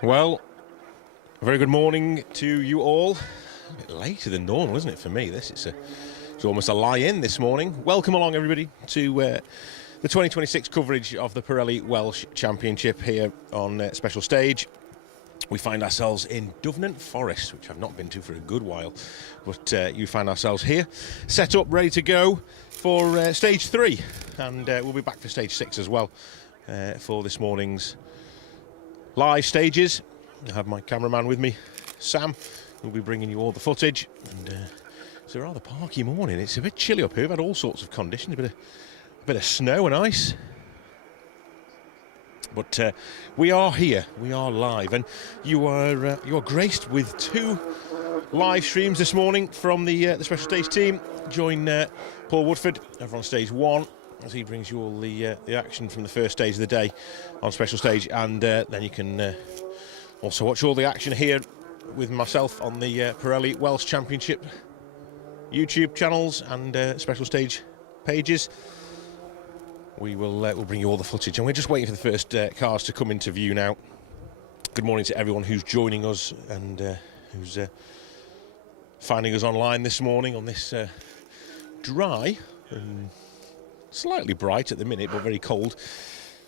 Well, a very good morning to you all. A bit later than normal, isn't it, for me? It's almost a lie-in this morning. Welcome along, everybody, to the 2026 coverage of the Pirelli Welsh Championship here on Special Stage. We find ourselves in Duvenant Forest, which I've not been to for a good while, but you find ourselves here, set up, ready to go for Stage 3, and we'll be back for Stage 6 as well for this morning's live stages. I have my cameraman with me, Sam, who'll be bringing you all the footage. And it's a rather parky morning. It's a bit chilly up here. We've had all sorts of conditions, a bit of snow and ice. But we are here. We are live, and you are graced with two live streams this morning from the Special Stage team. Join Paul Woodford over on Stage 1 as he brings you all the action from the first stage of the day on Special Stage, and then you can also watch all the action here with myself on the Pirelli Welsh Championship YouTube channels and Special Stage pages. We'll bring you all the footage, and we're just waiting for the first cars to come into view now. Good morning to everyone who's joining us and who's finding us online this morning on this dry and slightly bright at the minute, but very cold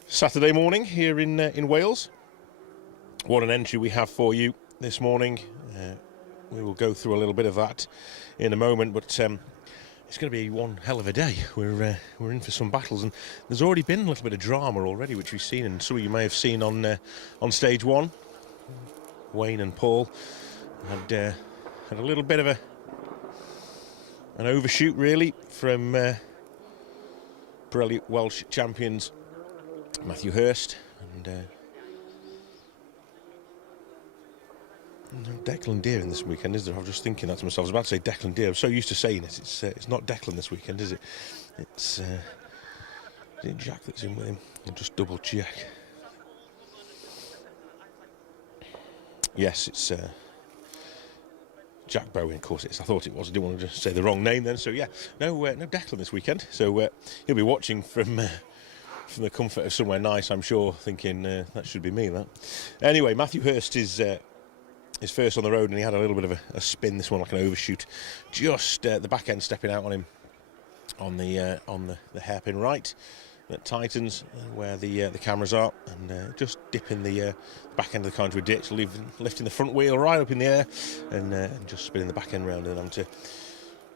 Saturday morning here in Wales. What an entry we have for you this morning. We will go through a little bit of that in a moment, but it's going to be one hell of a day. We're in for some battles, and there's already been a little bit of drama already, which we've seen, and some of you may have seen on Stage 1. Wayne and Paul had a little bit of an overshoot, really, from Pirelli Welsh champions Matthew Hurst and no Declan Deer in this weekend, is there? I was just thinking that to myself. I was about to say Declan Deer. I'm so used to saying it. It's not Declan this weekend, is it? Is it Jack that's in with him? I'll just double check. Yes, it's Jack Bowen, of course it is. I thought it was. I didn't want to just say the wrong name then. So yeah, no Declan this weekend. So he'll be watching from the comfort of somewhere nice, I'm sure, thinking that should be me. That. Anyway, Matthew Hurst is first on the road, and he had a little bit of a spin, this one, like an overshoot, just the back end stepping out on him on the hairpin right that tightens where the cameras are, and just dipping the back end of the car into a ditch, lifting the front wheel right up in the air, and just spinning the back end round, and having to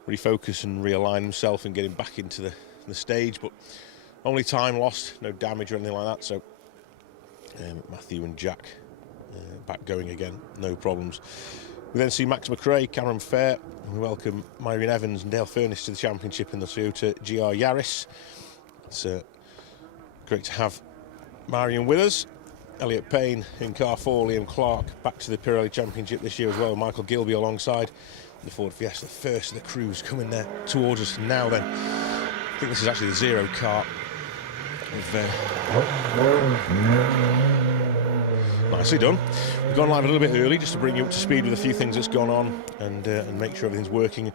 refocus and realign himself and get him back into the stage, but only time lost, no damage or anything like that. So Matthew and Jack back going again, no problems. We then see Max McRae, Cameron Fair, and we welcome Myrian Evans and Dale Furness to the championship in the Toyota GR Yaris. It's great to have Marion with us. Elliot Payne in car 4, Liam Clark back to the Pirelli Championship this year as well. Michael Gilby alongside the Ford Fiesta, first of the crews coming there towards us now. Then I think this is actually the zero car. Nicely done. We've gone live a little bit early just to bring you up to speed with a few things that's gone on and make sure everything's working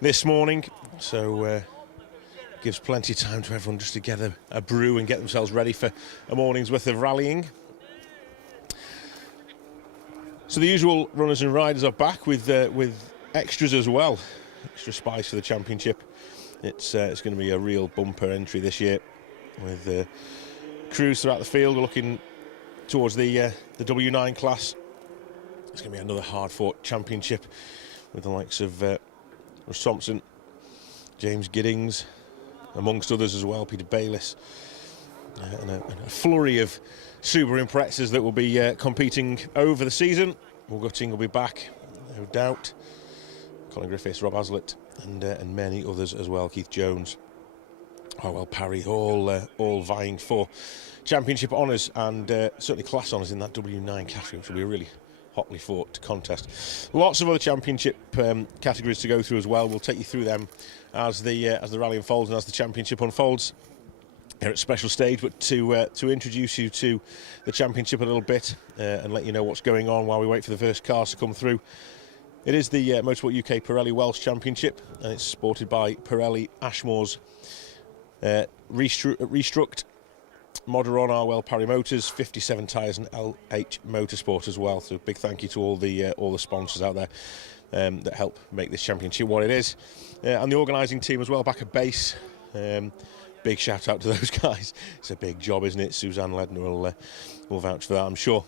this morning. So gives plenty of time to everyone just to get a brew and get themselves ready for a morning's worth of rallying. So the usual runners and riders are back with extras as well. Extra spice for the championship. It's going to be a real bumper entry this year with crews throughout the field. We're looking towards the W9 class. It's going to be another hard-fought championship with the likes of Russ Thompson, James Giddings, amongst others as well, Peter Bayliss, and a flurry of Subaru Imprezas that will be competing over the season. Will Gutting will be back, no doubt. Colin Griffiths, Rob Aslett, and many others as well. Keith Jones, Harwell Parry, all vying for championship honours and certainly class honours in that W9 category, which will be a really hotly fought contest. Lots of other championship categories to go through as well. We'll take you through them as the rally unfolds and as the championship unfolds here at Special Stage. But to introduce you to the championship a little bit and let you know what's going on while we wait for the first cars to come through. It is the Motorsport UK Pirelli Welsh Championship, and it's supported by Pirelli Ashmore's Restruct Moderon, Arwell, Parry Motors, 57 Tyres and LH Motorsport as well. So big thank you to all the sponsors out there that help make this championship what it is. And the organising team as well, back at base. Big shout out to those guys. It's a big job, isn't it? Suzanne Ledner will vouch for that, I'm sure.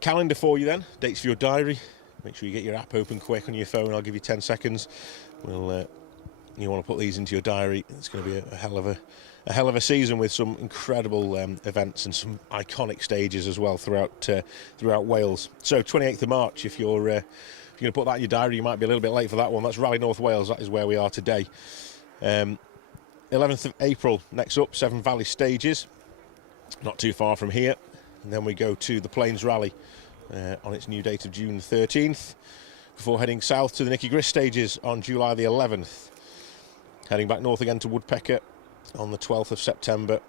Calendar for you then, dates for your diary. Make sure you get your app open quick on your phone. I'll give you 10 seconds. You want to put these into your diary. It's going to be a hell of a season with some incredible events and some iconic stages as well throughout Wales. So 28th of March, if you're going to put that in your diary, you might be a little bit late for that one. That's Rally North Wales. That is where we are today. 11th of April, next up, Severn Valley Stages, not too far from here. And then we go to the Plains Rally on its new date of June 13th, before heading south to the Nicky Grist Stages on July the 11th. Heading back north again to Woodpecker on the 12th of September.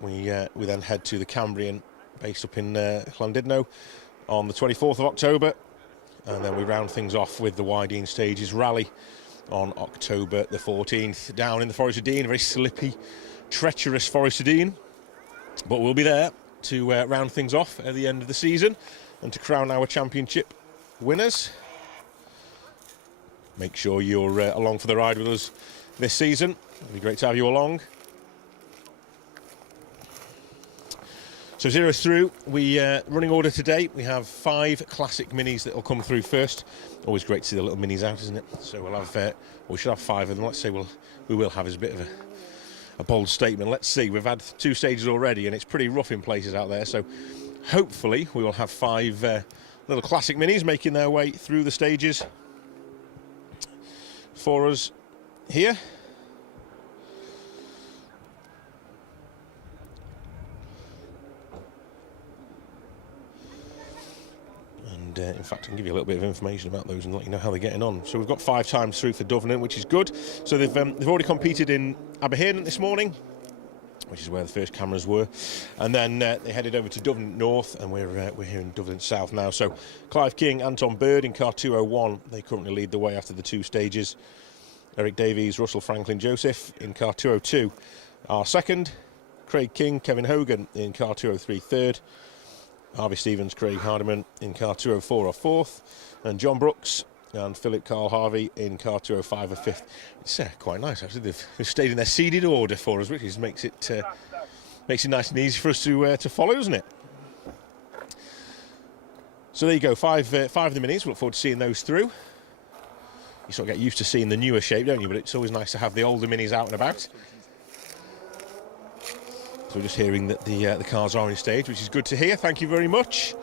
We then head to the Cambrian, based up in Llandudno, on the 24th of October. And then we round things off with the Wydene Stages Rally on October the 14th, down in the Forest of Dean, a very slippy, treacherous Forest of Dean. But we'll be there to round things off at the end of the season and to crown our championship winners. Make sure you're along for the ride with us this season. It'll be great to have you along. So 0 through, running order today, we have 5 classic minis that will come through first. Always great to see the little minis out, isn't it? So we'll have, we should have 5 of them. Let's say we will have as a bit of a bold statement. Let's see, we've had 2 stages already and it's pretty rough in places out there. So hopefully we will have 5 little classic minis making their way through the stages for us here. In fact, I can give you a little bit of information about those and let you know how they're getting on. So we've got 5 times through for Duvenon, which is good. So they've already competed in Aberhyn this morning, which is where the first cameras were, and then they headed over to Duvenon North, and we're here in Duvenon South now. So Clive King, Anton Bird in car 201, they currently lead the way after the 2 stages. Eric Davies, Russell Franklin Joseph in car 202 are second. Craig King, Kevin Hogan in car 203 third. Harvey Stevens, Craig Hardiman in car 204 are fourth, and John Brooks and Philip Carl Harvey in car 205 are fifth. It's quite nice actually. They've stayed in their seeded order for us, which makes it nice and easy for us to follow, doesn't it? So there you go, 5 of the minis. We look forward to seeing those through. You sort of get used to seeing the newer shape, don't you? But it's always nice to have the older minis out and about. So we're just hearing that the cars are in stage, which is good to hear. Thank you very much.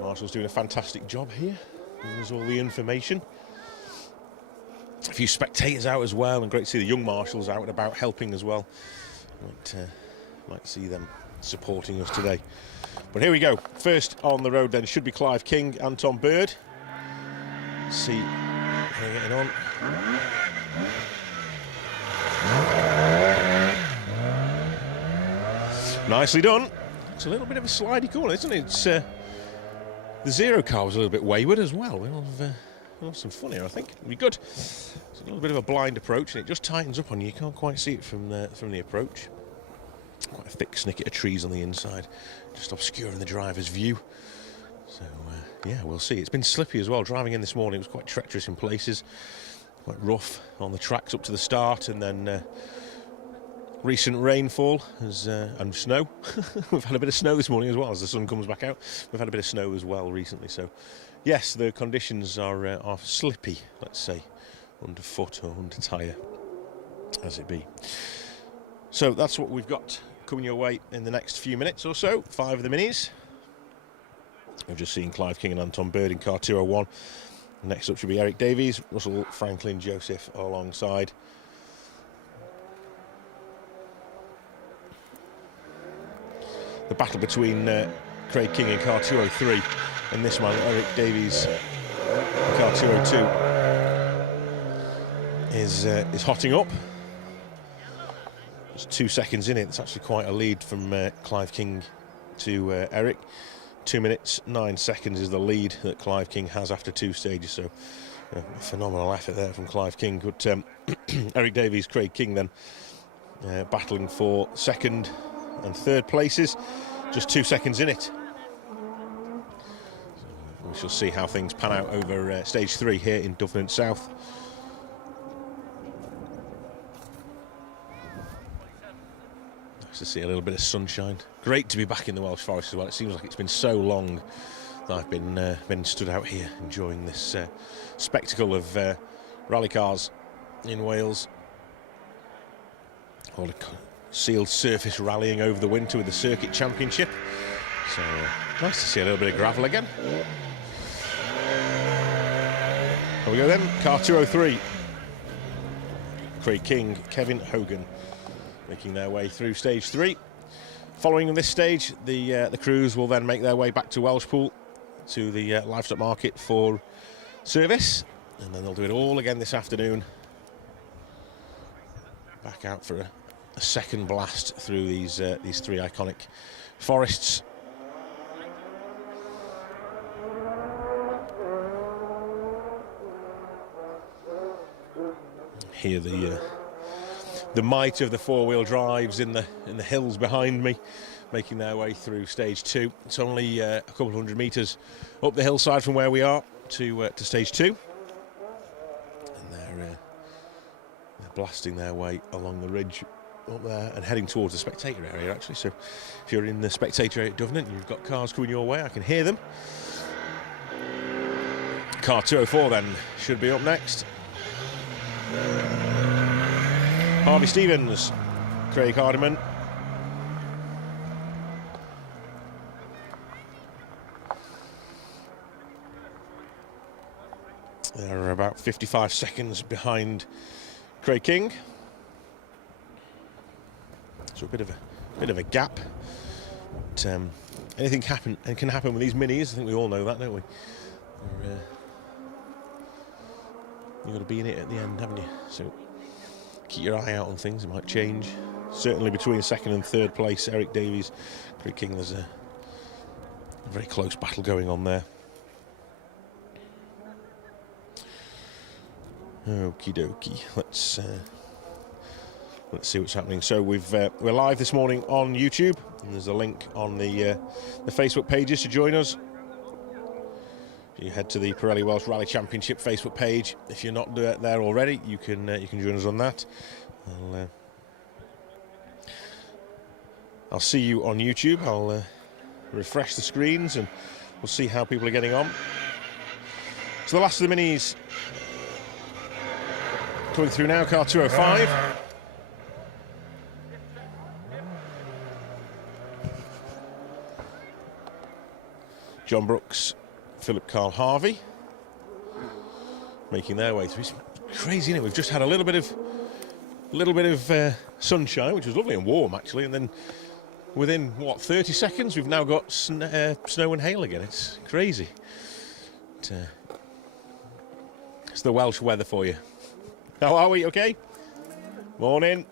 Marshall's doing a fantastic job here. There's all the information. A few spectators out as well, and great to see the young marshals out and about helping as well. Might see them supporting us today. But here we go. First on the road then should be Clive King, Anton Bird. See how they're getting on. Nicely done. It's a little bit of a slidey corner, isn't it? It's, the 0 car was a little bit wayward as well. We'll have some fun here, I think. It'll be good. It's a little bit of a blind approach, and it just tightens up on you. You can't quite see it from the approach. Quite a thick snicket of trees on the inside, just obscuring the driver's view. So, yeah, we'll see. It's been slippy as well. Driving in this morning, it was quite treacherous in places. Quite rough on the tracks up to the start, and then recent rainfall and snow. We've had a bit of snow this morning as well as the sun comes back out. We've had a bit of snow as well recently. So, yes, the conditions are slippy, let's say, underfoot or under tyre, as it be. So that's what we've got coming your way in the next few minutes or so. 5 of the minis. We've just seen Clive King and Anton Bird in car 201. Next up should be Eric Davies, Russell Franklin Joseph alongside. The battle between Craig King in car 203 and this man, Eric Davies, in car 202, is hotting up. There's 2 seconds in it. It's actually quite a lead from Clive King to Eric. 2 minutes 9 seconds is the lead that Clive King has after 2 stages. So a phenomenal effort there from Clive King. But Eric Davies, Craig King then battling for second and third places, just 2 seconds in it. We shall see how things pan out over stage 3 here in Dublin South. Nice to see a little bit of sunshine. Great to be back in the Welsh Forest as well. It seems like it's been so long that I've been stood out here enjoying this spectacle of rally cars in Wales. All the sealed surface rallying over the winter with the Circuit Championship. So nice to see a little bit of gravel again. Here we go then, car 203. Craig King, Kevin Hogan making their way through stage 3. Following this stage, the crews will then make their way back to Welshpool to the livestock market for service, and then they'll do it all again this afternoon. Back out for a second blast through these 3 iconic forests. Hear the might of the 4-wheel drives in the hills behind me, making their way through stage 2. It's only a couple of 100 metres up the hillside from where we are to stage 2, and they're blasting their way along the ridge up there and heading towards the spectator area, actually. So if you're in the spectator area at Dublin and you've got cars coming your way, I can hear them. Car 204 then should be up next. Harvey Stevens, Craig Hardiman. They're about 55 seconds behind Craig King. So a bit of a gap. But, anything can happen with these minis. I think we all know that, don't we? You've got to be in it at the end, haven't you? So keep your eye out on things. It might change. Certainly between second and third place, Eric Davies, Craig King, there's a very close battle going on there. Okie dokie. Let's see what's happening. So we're live this morning on YouTube, and there's a link on the Facebook pages to join us. You head to the Pirelli Welsh Rally Championship Facebook page. If you're not there already, you can join us on that. I'll see you on YouTube. I'll refresh the screens and we'll see how people are getting on. So the last of the minis coming through now. Car 205. John Brooks, Philip Carl Harvey making their way through. It's crazy, isn't it? We've just had a little bit of sunshine, which was lovely and warm actually, and then within what 30 seconds we've now got snow and hail again. It's crazy. It's the Welsh weather for you. How are we? Okay. Morning.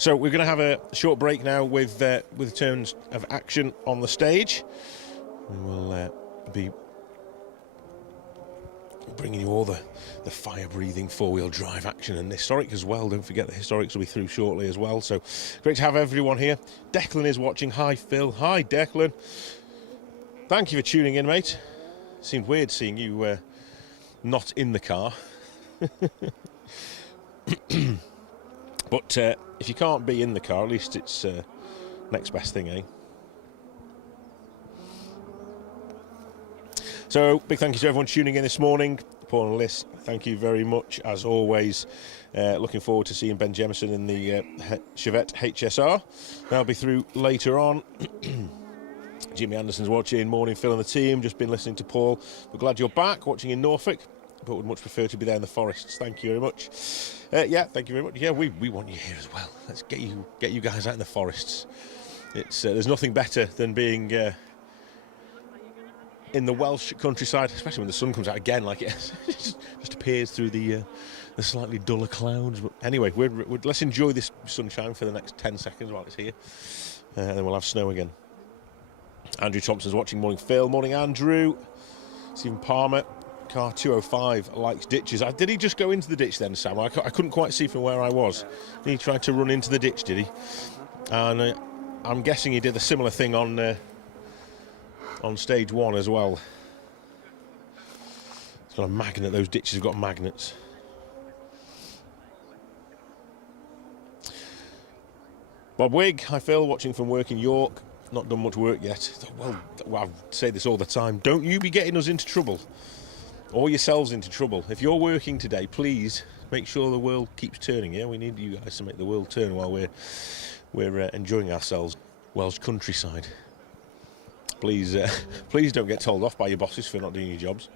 So we're going to have a short break now with turns of action on the stage. We will be bringing you all the fire-breathing 4-wheel drive action and historic as well. Don't forget the historics will be through shortly as well. So great to have everyone here. Declan is watching. Hi, Phil. Hi, Declan. Thank you for tuning in, mate. Seemed weird seeing you not in the car. But if you can't be in the car, at least it's next best thing, eh? So, big thank you to everyone tuning in this morning. Paul and Liz, thank you very much, as always. Looking forward to seeing Ben Jemison in the Chevette HSR. That'll be through later on. Jimmy Anderson's watching. Morning, Phil and the team. Just been listening to Paul. We're glad you're back, watching in Norfolk, but would much prefer to be there in the forests. Thank you very much. Yeah, thank you very much. Yeah, we want you here as well. Let's get you guys out in the forests. It's there's nothing better than being in the Welsh countryside, especially when the sun comes out again, like it just appears through the slightly duller clouds. But anyway, let's enjoy this sunshine for the next 10 seconds while it's here, and then we'll have snow again. Andrew Thompson's watching. Morning, Phil. Morning, Andrew. Stephen Palmer, car 205, likes ditches. Did he just go into the ditch then, Sam? I couldn't quite see from where I was. He tried to run into the ditch, did he? And I'm guessing he did a similar thing on stage 1 as well. It's got a magnet. Those ditches have got magnets. Bob Wigg, hi Phil, watching from work in York. Not done much work yet. Well, I say this all the time. Don't you be getting us into trouble, or yourselves into trouble. If you're working today, please make sure the world keeps turning. Yeah, we need you guys to make the world turn while we're enjoying ourselves. Welsh countryside. Please, please don't get told off by your bosses for not doing your jobs.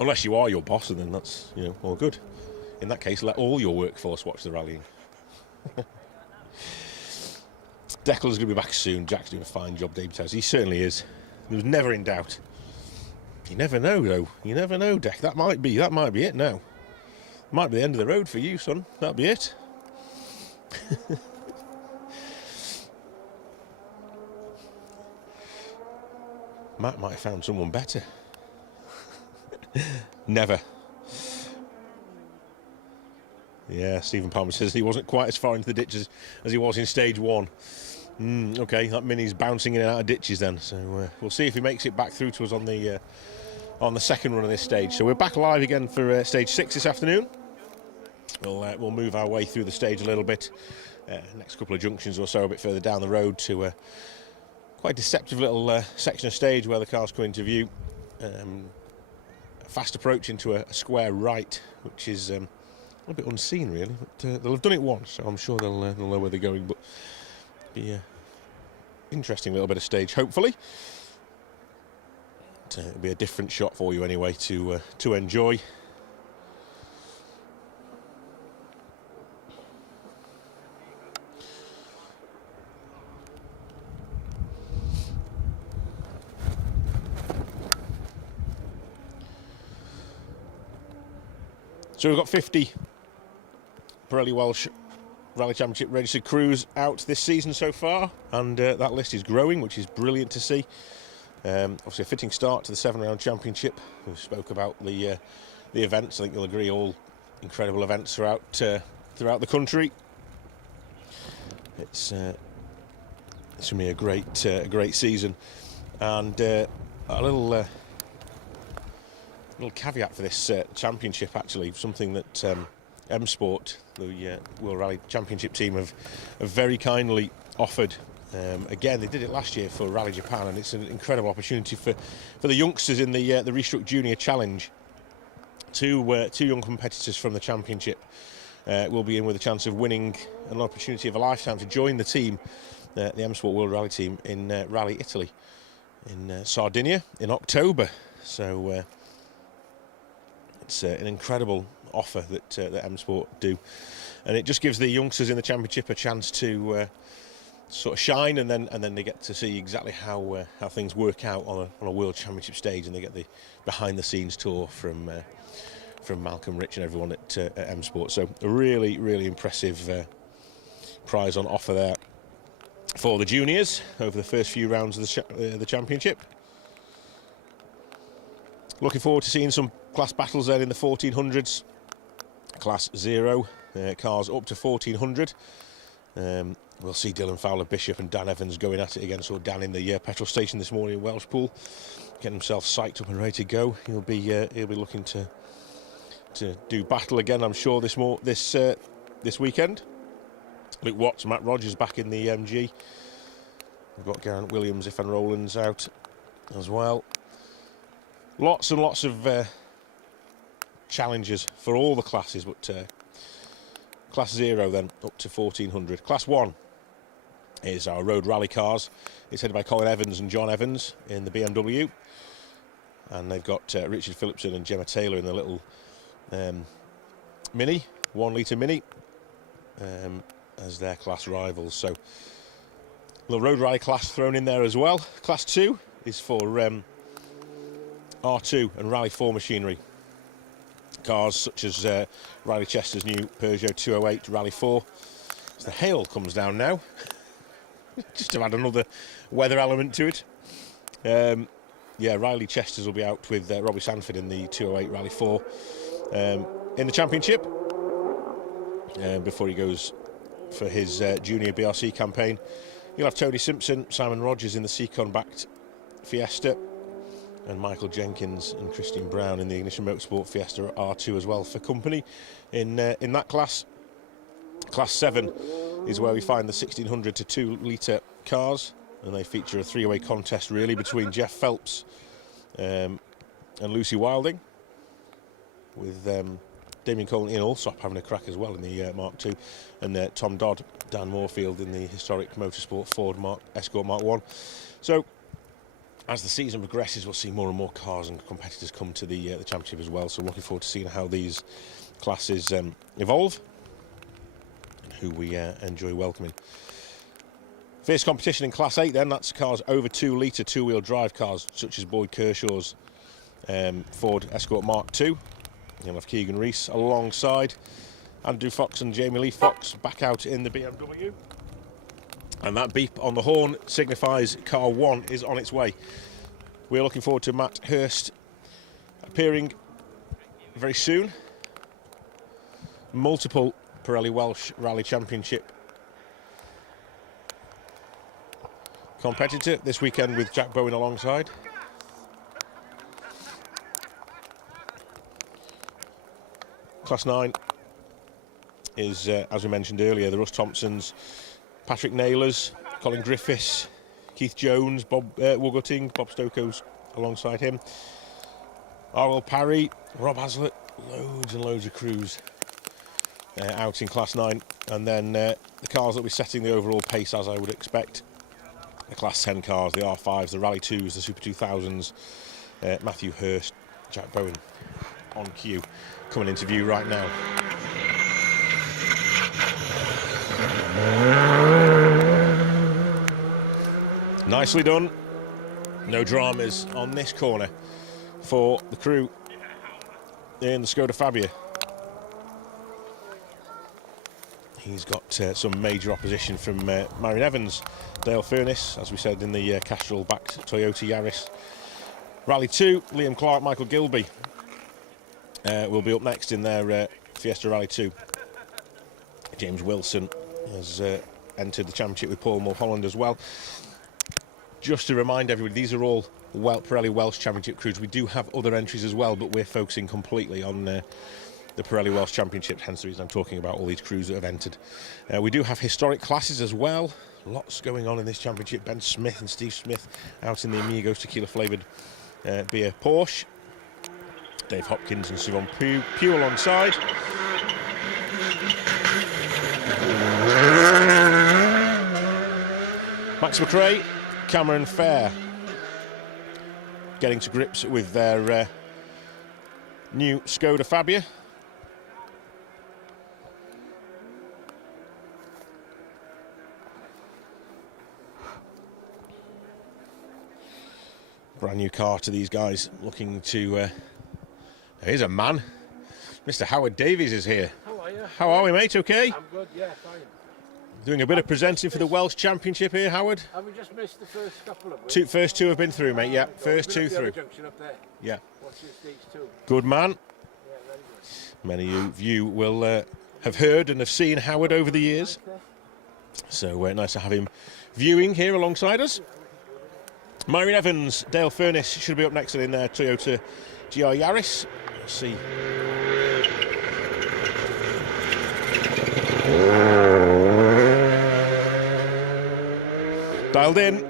Unless you are your boss, and then that's all good. In that case, let all your workforce watch the rallying. Declan's going to be back soon. Jack's doing a fine job, David says. He certainly is. There was never in doubt. You never know, though. You never know, Deck. That might be it now. Might be the end of the road for you, son. That'll be it. Matt might have found someone better. Never. Yeah, Stephen Palmer says he wasn't quite as far into the ditches as he was in stage 1. Okay, that Mini's bouncing in and out of ditches then. So we'll see if he makes it back through to us on the second run of this stage. So we're back live again for stage 6 this afternoon. We'll move our way through the stage a little bit. Next couple of junctions or so, a bit further down the road to quite a deceptive little section of stage where the cars come into view. A fast approach into a square right, which is a little bit unseen really. But, they'll have done it once, so I'm sure they'll know where they're going. But be an interesting little bit of stage, hopefully. It'll be a different shot for you anyway to enjoy. So we've got 50 Pirelli Welsh Rally Championship registered crews out this season so far, and that list is growing, which is brilliant to see. Obviously a fitting start to the 7-round championship. We spoke about the events. I think you'll agree, all incredible events throughout the country. It's going to be a great season, and a little caveat for this championship, actually, something that M Sport, the World Rally Championship team, have very kindly offered. Again, they did it last year for Rally Japan, and it's an incredible opportunity for the youngsters in the Restruck Junior Challenge. Two young competitors from the championship will be in with a chance of winning an opportunity of a lifetime to join the team, the M Sport World Rally team, in Rally Italy, in Sardinia, in October. So it's an incredible offer that M Sport do, and it just gives the youngsters in the championship a chance to sort of shine, and then they get to see exactly how things work out on a world championship stage, and they get the behind the scenes tour from Malcolm, Rich, and everyone at M Sport. So a really impressive prize on offer there for the juniors over the first few rounds of the championship. Looking forward to seeing some class battles there in the 1400s. Class 0, cars up to 1400. We'll see Dylan Fowler Bishop and Dan Evans going at it again. So Dan in the petrol station this morning in Welshpool, getting himself psyched up and ready to go. He'll be looking to do battle again, I'm sure, this weekend. Luke Watts, Matt Rogers back in the MG. We've got Geraint Williams, Ifan Rowlands out as well. Lots and lots of challenges for all the classes, but Class 0 then up to 1400. Class 1 is our road rally cars. It's headed by Colin Evans and John Evans in the BMW, and they've got Richard Phillipson and Gemma Taylor in the little Mini, 1 litre Mini, as their class rivals. So a little road rally class thrown in there as well. Class 2 is for R2 and Rally 4 machinery. Cars such as Riley Chester's new Peugeot 208 Rally 4. As the hail comes down now, just to add another weather element to it. Yeah, Riley Chesters will be out with Robbie Sanford in the 208 Rally 4 in the championship before he goes for his junior BRC campaign. You'll have Tony Simpson, Simon Rogers in the Seacon-backed Fiesta, and Michael Jenkins and Christian Brown in the Ignition Motorsport Fiesta R2 as well for company in that class. Class 7 is where we find the 1600 to 2 litre cars, and they feature a three-way contest really between Jeff Phelps and Lucy Wilding, with Damien Cole and Ian Allsop having a crack as well in the Mark II, and Tom Dodd, Dan Moorfield in the historic Motorsport Ford Escort Mark 1. So as the season progresses, we'll see more and more cars and competitors come to the championship as well. So I'm looking forward to seeing how these classes evolve and who we enjoy welcoming. Fierce competition in Class 8 then, that's cars over 2 litre two-wheel drive cars, such as Boyd Kershaw's Ford Escort Mark II. You'll have Keegan Rees alongside Andrew Fox and Jamie Lee Fox back out in the BMW. And that beep on the horn signifies car 1 is on its way. We're looking forward to Matt Hurst appearing very soon. Multiple Pirelli Welsh Rally Championship competitor this weekend with Jack Bowen alongside. Class 9 is, as we mentioned earlier, the Russ Thompsons, Patrick Naylors, Colin Griffiths, Keith Jones, Bob Woogutting, Bob Stokoe's alongside him, Arwell Parry, Rob Hazlitt, loads and loads of crews out in Class 9. And then the cars that will be setting the overall pace, as I would expect, the Class 10 cars, the R5s, the Rally 2s, the Super 2000s, Matthew Hurst, Jack Bowen on cue, coming into view right now. Nicely done. No dramas on this corner for the crew in the Skoda Fabia. He's got some major opposition from Marion Evans, Dale Furness, as we said, in the Castrol-backed Toyota Yaris. Rally 2, Liam Clark, Michael Gilby will be up next in their Fiesta Rally 2. James Wilson has entered the championship with Paul Mulholland as well. Just to remind everybody, these are all Pirelli Welsh Championship crews. We do have other entries as well, but we're focusing completely on the Pirelli Welsh Championship, hence the reason I'm talking about all these crews that have entered. We do have historic classes as well. Lots going on in this championship. Ben Smith and Steve Smith out in the Amigos tequila flavoured beer Porsche. Dave Hopkins and Siobhan Pugh alongside. Max McRae, Cameron Fair getting to grips with their new Skoda Fabia. Brand new car to these guys, looking to... here's a man. Mr. Howard Davies is here. How are you? How are we, mate? Okay? I'm good, yeah, fine. Doing a bit of presenting for the Welsh Championship here, Howard. Have we just missed the first couple of weeks? First two have been through, mate, yeah. First two through. through. Junction up there. Yeah. What's your stage 2? Good man. Yeah, very good. Many of you will have heard and have seen Howard over the years. So nice to have him viewing here alongside us. Myron Evans, Dale Furness should be up next in their Toyota GR Yaris. Let's see. Dialed in,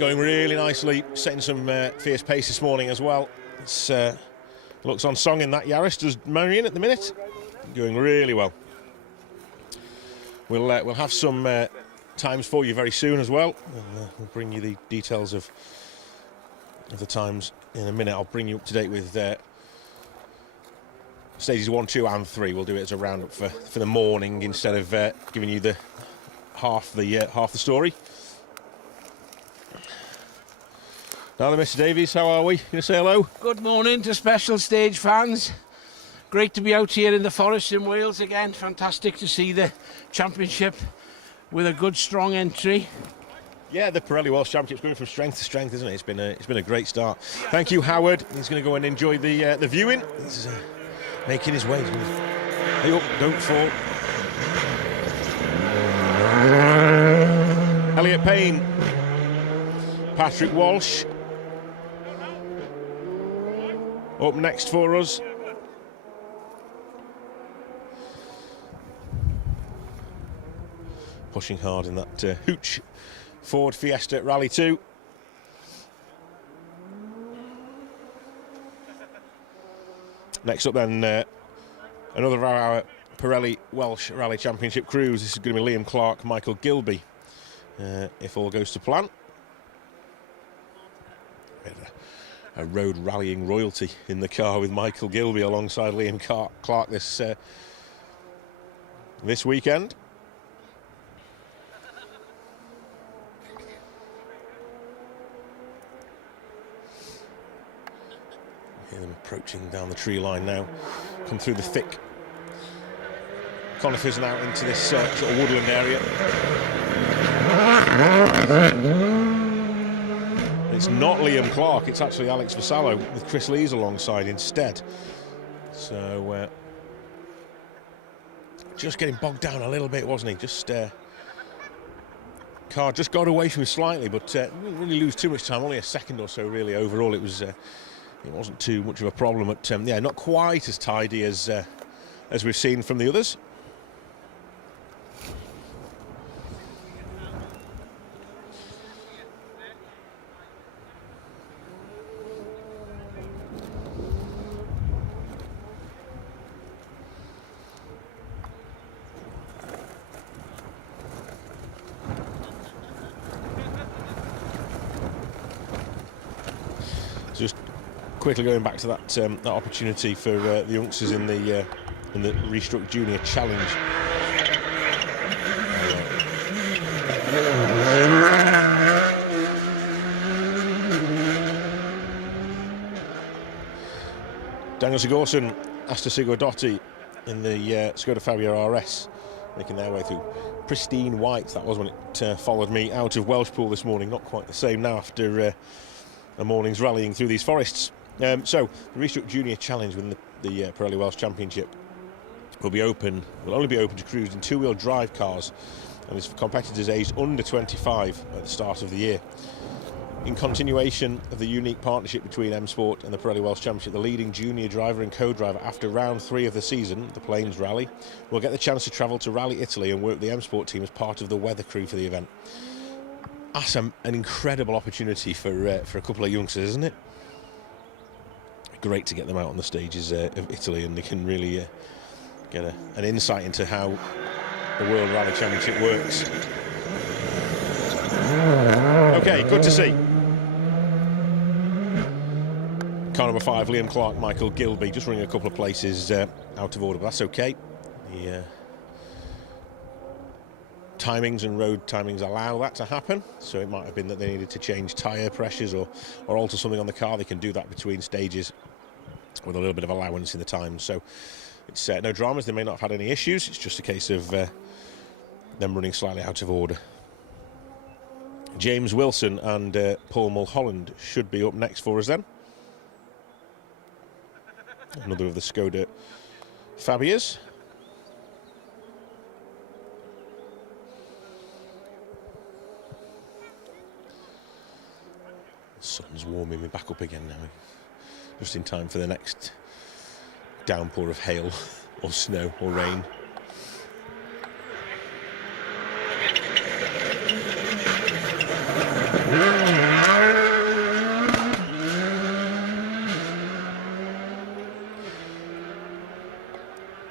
going really nicely, setting some fierce pace this morning as well. It's looks on song in that Yaris, does Marion at the minute. Going really well. We'll have some times for you very soon as well. We'll bring you the details of the times in a minute. I'll bring you up to date with stages 1, 2 and 3. We'll do it as a roundup for the morning instead of giving you the half the story. Now then, Mr. Davies, how are we? You going to say hello? Good morning to special stage fans. Great to be out here in the forest in Wales again. Fantastic to see the championship with a good strong entry. Yeah, the Pirelli Welsh Championship's going from strength to strength, isn't it? It's been a great start. Thank you, Howard. He's going to go and enjoy the viewing. He's making his way. Hey up, don't fall. Elliot Payne, Patrick Walsh. Up next for us. Pushing hard in that Hooch Ford Fiesta Rally 2. Next up then, another of our Pirelli Welsh Rally Championship crews. This is going to be Liam Clark, Michael Gilby, if all goes to plan. A road rallying royalty in the car with Michael Gilby alongside Liam Clark this weekend. Hear them approaching down the tree line now. Come through the thick conifers now into this sort of woodland area. It's not Liam Clark, it's actually Alex Vassallo with Chris Lees alongside instead. So just getting bogged down a little bit, wasn't he? Just car just got away from him slightly, but didn't really lose too much time. Only a second or so, really. Overall, it wasn't too much of a problem. But yeah, not quite as tidy as we've seen from the others. Just quickly going back to that opportunity for the youngsters in the Restruck Junior Challenge. Daniel Sigurdsson, Asta Sigurdotti in the Skoda Fabia RS, making their way through pristine white. That was when it followed me out of Welshpool this morning. Not quite the same now after a morning's rallying through these forests. So the Restruck Junior Challenge within the Pirelli Welsh Championship will only be open to crews in two-wheel drive cars, and it's for competitors aged under 25 at the start of the year. In continuation of the unique partnership between M Sport and the Pirelli Welsh Championship, the leading junior driver and co-driver after round 3 of the season, the Plains Rally, will get the chance to travel to Rally Italy and work the M Sport team as part of the weather crew for the event. That's an incredible opportunity for a couple of youngsters, isn't it? Great to get them out on the stages of Italy, and they can really get an insight into how the World Rally Championship works. Okay, good to see. Car number 5, Liam Clark, Michael Gilby, just running a couple of places out of order, but that's okay. The timings and road timings allow that to happen, so it might have been that they needed to change tyre pressures or alter something on the car. They can do that between stages with a little bit of allowance in the time, so it's no dramas. They may not have had any issues. It's just a case of them running slightly out of order. James Wilson and Paul Mulholland should be up next for us then. Another of the Skoda Fabias. The sun's warming me back up again now, just in time for the next downpour of hail or snow or rain.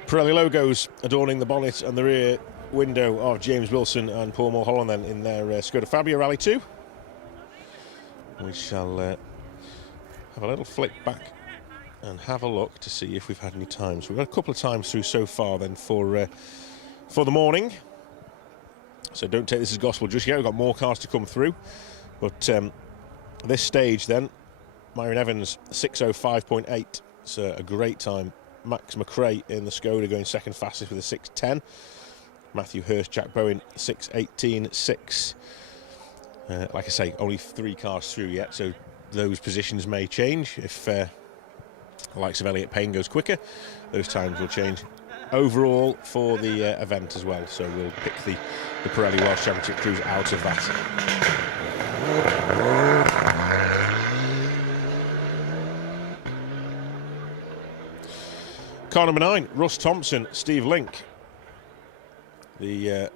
Pirelli logos adorning the bonnet and the rear window of James Wilson and Paul Mulholland then in their Skoda Fabia Rally 2. We shall have a little flick back and have a look to see if we've had any times. We've had a couple of times through so far then for the morning. So don't take this as gospel just yet. We've got more cars to come through. But this stage then, Myron Evans 6:05.8. So a great time. Max McRae in the Skoda going second fastest with a 6:10. Matthew Hurst, Jack Bowen 6:18.6. Like I say, only 3 cars through yet, so those positions may change. If the likes of Elliot Payne goes quicker, those times will change. Overall for the event as well, so we'll pick the Pirelli Welsh Championship crews out of that. Car number 9, Russ Thompson, Steve Link. The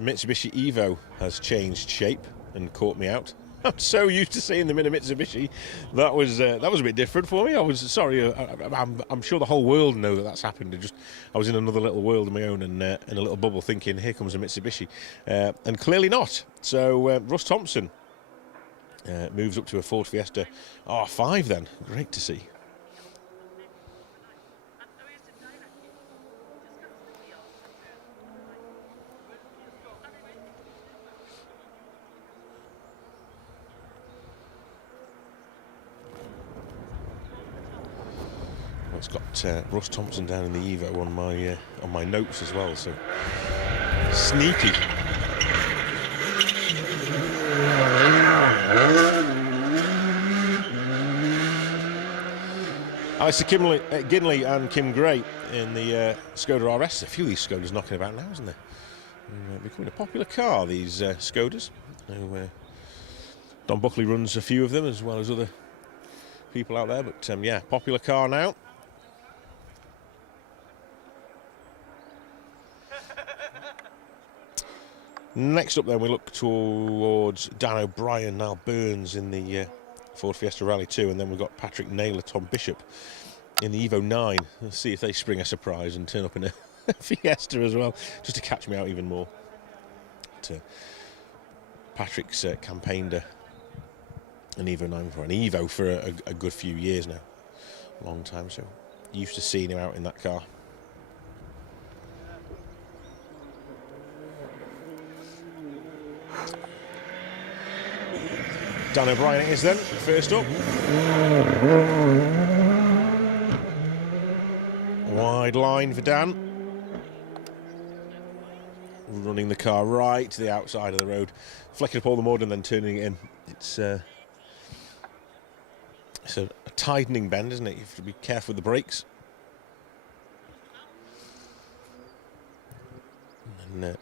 Mitsubishi Evo has changed shape and caught me out. I'm so used to seeing them in a Mitsubishi. That was a bit different for me. I was sorry. I'm sure the whole world know that that's happened. I was in another little world of my own and in a little bubble, thinking, "Here comes a Mitsubishi," and clearly not. So Russ Thompson moves up to a Ford Fiesta R5. Then great to see. It's got Russ Thompson down in the Evo on my notes as well, so sneaky. Alistair Ginley and Kim Gray in the Skoda RS. A few of these Skodas knocking about now, isn't there? Becoming a popular car, these Skodas. Don Buckley runs a few of them as well as other people out there, but yeah, popular car now. Next up then we look towards Dan O'Brien, Niall Burns in the Ford Fiesta Rally 2, and then we've got Patrick Naylor, Tom Bishop in the Evo 9. Let's see if they spring a surprise and turn up in a Fiesta as well, just to catch me out even more. But, Patrick's campaigned an Evo 9 for an Evo for a good few years now, long time, so used to seeing him out in that car. Dan O'Brien it is then, first up. Wide line for Dan. Running the car right to the outside of the road, flicking up all the mud and then turning it in. It's a tightening bend, isn't it? You have to be careful with the brakes. And then,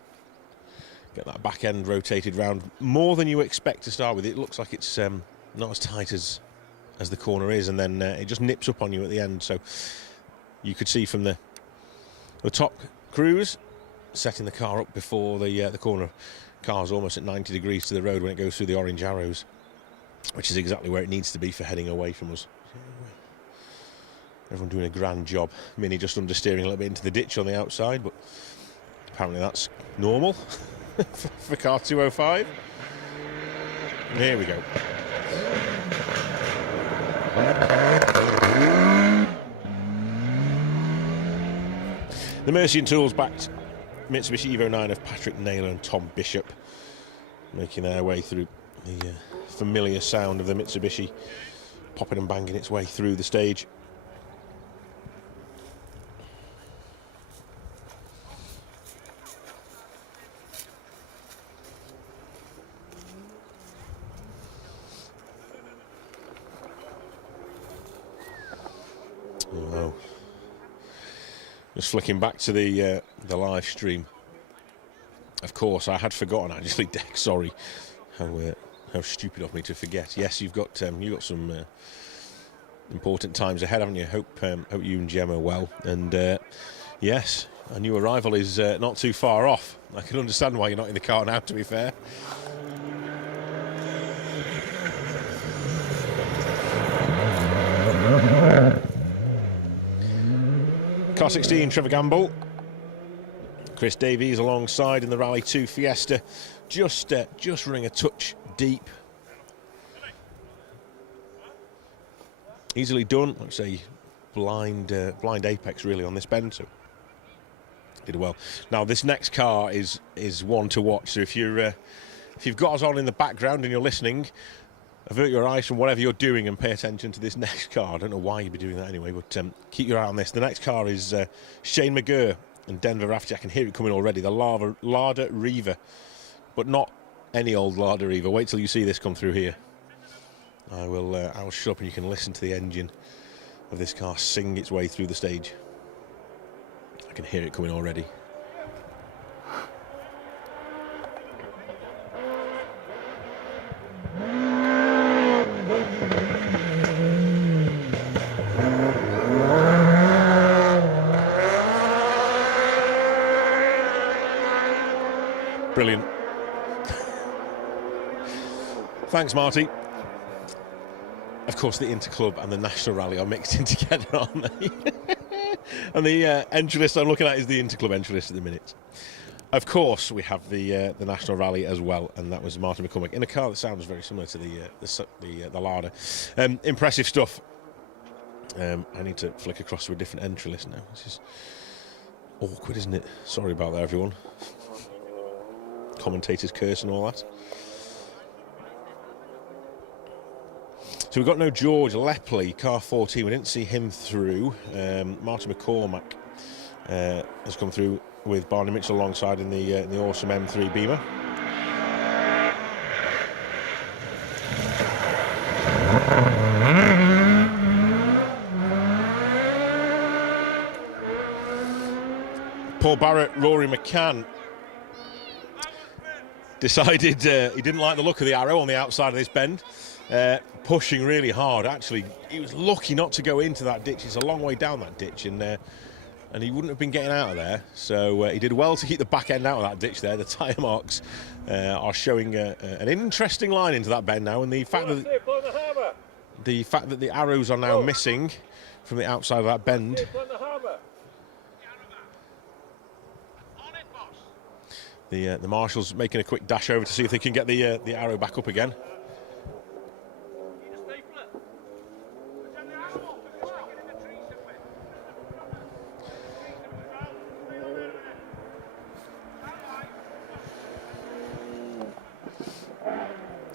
get that back end rotated round more than you expect to start with. It looks like it's not as tight as the corner is, and then it just nips up on you at the end. So you could see from the top crews setting the car up before the corner. Car's almost at 90 degrees to the road when it goes through the orange arrows, which is exactly where it needs to be for heading away from us. Everyone doing a grand job. Mini just understeering a little bit into the ditch on the outside, but apparently that's normal. For car 205. Here we go. The Mercian Tools backed Mitsubishi Evo 9 of Patrick Naylor and Tom Bishop, making their way through the familiar sound of the Mitsubishi popping and banging its way through the stage. Oh. Just flicking back to the live stream. Of course, I had forgotten actually, Deck. Sorry, how stupid of me to forget. Yes, you've got some important times ahead, haven't you? Hope you and Jem are well. And yes, a new arrival is not too far off. I can understand why you're not in the car now, to be fair. Car 16, Trevor Gamble. Chris Davies alongside in the Rally 2 Fiesta. Just running a touch deep. Easily done. Like I say, blind apex really on this bend, so did well. Now this next car is one to watch. So if you've got us on in the background and you're listening, avert your eyes from whatever you're doing and pay attention to this next car. I don't know why you'd be doing that anyway, but keep your eye on this. The next car is Shane McGurr and Denver Rafferty. I can hear it coming already. The Lada Riva, but not any old larder either. Wait till you see this come through here. I will shut up and you can listen to the engine of this car sing its way through the stage. I can hear it coming already. Brilliant. Thanks, Marty. Of course, the Interclub and the National Rally are mixed in together, aren't they? And the entry list I'm looking at is the Interclub entry list at the minute. Of course, we have the National Rally as well, and that was Martin McCormick in a car that sounds very similar to the Larder. Impressive stuff. I need to flick across to a different entry list now. This is awkward, isn't it? Sorry about that, everyone. Commentators curse and all that. So we've got no George Lepley, car 14. We didn't see him through. Martin McCormack has come through with Barney Mitchell alongside in the awesome M3 Beamer. Paul Barrett, Rory McCann decided he didn't like the look of the arrow on the outside of this bend. Pushing really hard. Actually, he was lucky not to go into that ditch. It's a long way down that ditch, and he wouldn't have been getting out of there. So he did well to keep the back end out of that ditch there. The tyre marks are showing an interesting line into that bend now, and the fact that the arrows are now missing from the outside of that bend. The marshals making a quick dash over to see if they can get the arrow back up again.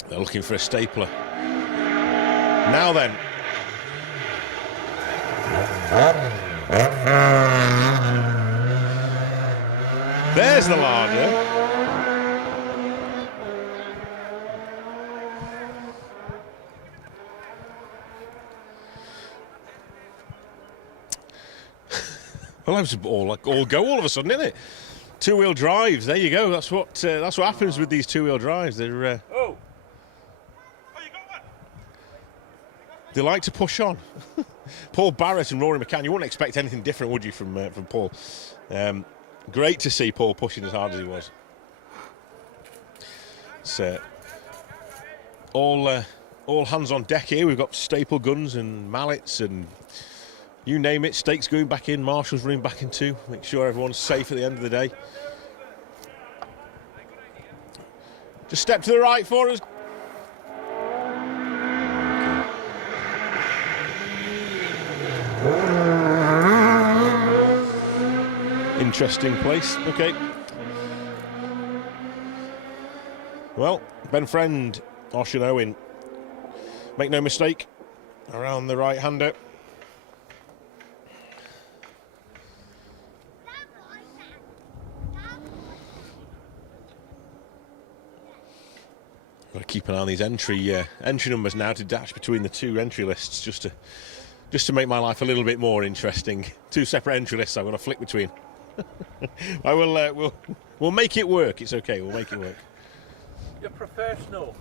They're looking for a stapler. Now then. There's the larder. Well, that was all go all of a sudden, isn't it? Two-wheel drives. There you go. That's what happens with these two-wheel drives. They're they like to push on. Paul Barrett and Rory McCann. You wouldn't expect anything different, would you, from Paul? Great to see Paul pushing as hard as he was. So all hands on deck here. We've got staple guns and mallets and you name it. Stakes going back in. Marshals running back in too. Make sure everyone's safe at the end of the day. Just step to the right for us. Interesting place. Okay. Well, Ben Friend, Ocean Owen. Make no mistake, around the right-hander. Got to keep an eye on these entry numbers now to dash between the two entry lists, just to make my life a little bit more interesting. Two separate entry lists I'm going to flick between. I will. We'll make it work. It's okay. We'll make it work. You're professional.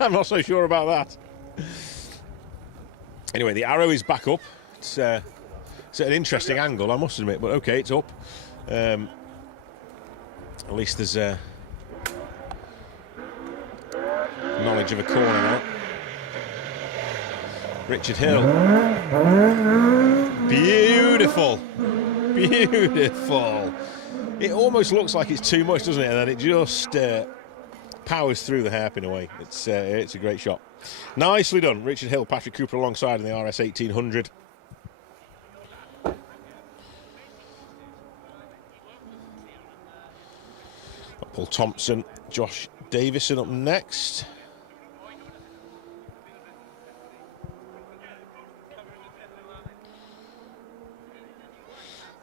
I'm not so sure about that. Anyway, the arrow is back up. It's at an interesting angle, I must admit, but okay, it's up. At least there's knowledge of a corner now. Richard Hill. Beautiful. Beautiful. It almost looks like it's too much, doesn't it? And then it just powers through the hairpin away. It's a great shot. Nicely done. Richard Hill, Patrick Cooper alongside in the RS 1800. Paul Thompson, Josh Davison up next.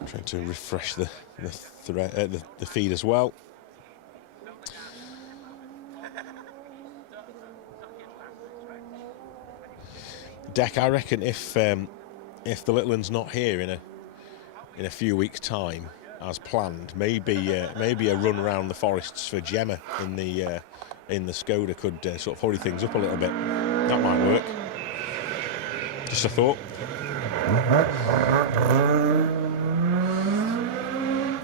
Trying to refresh the feed as well. Deck, I reckon if the little one's not here in a few weeks' time as planned, maybe a run around the forests for Gemma in the Skoda could sort of hurry things up a little bit. That might work. Just a thought.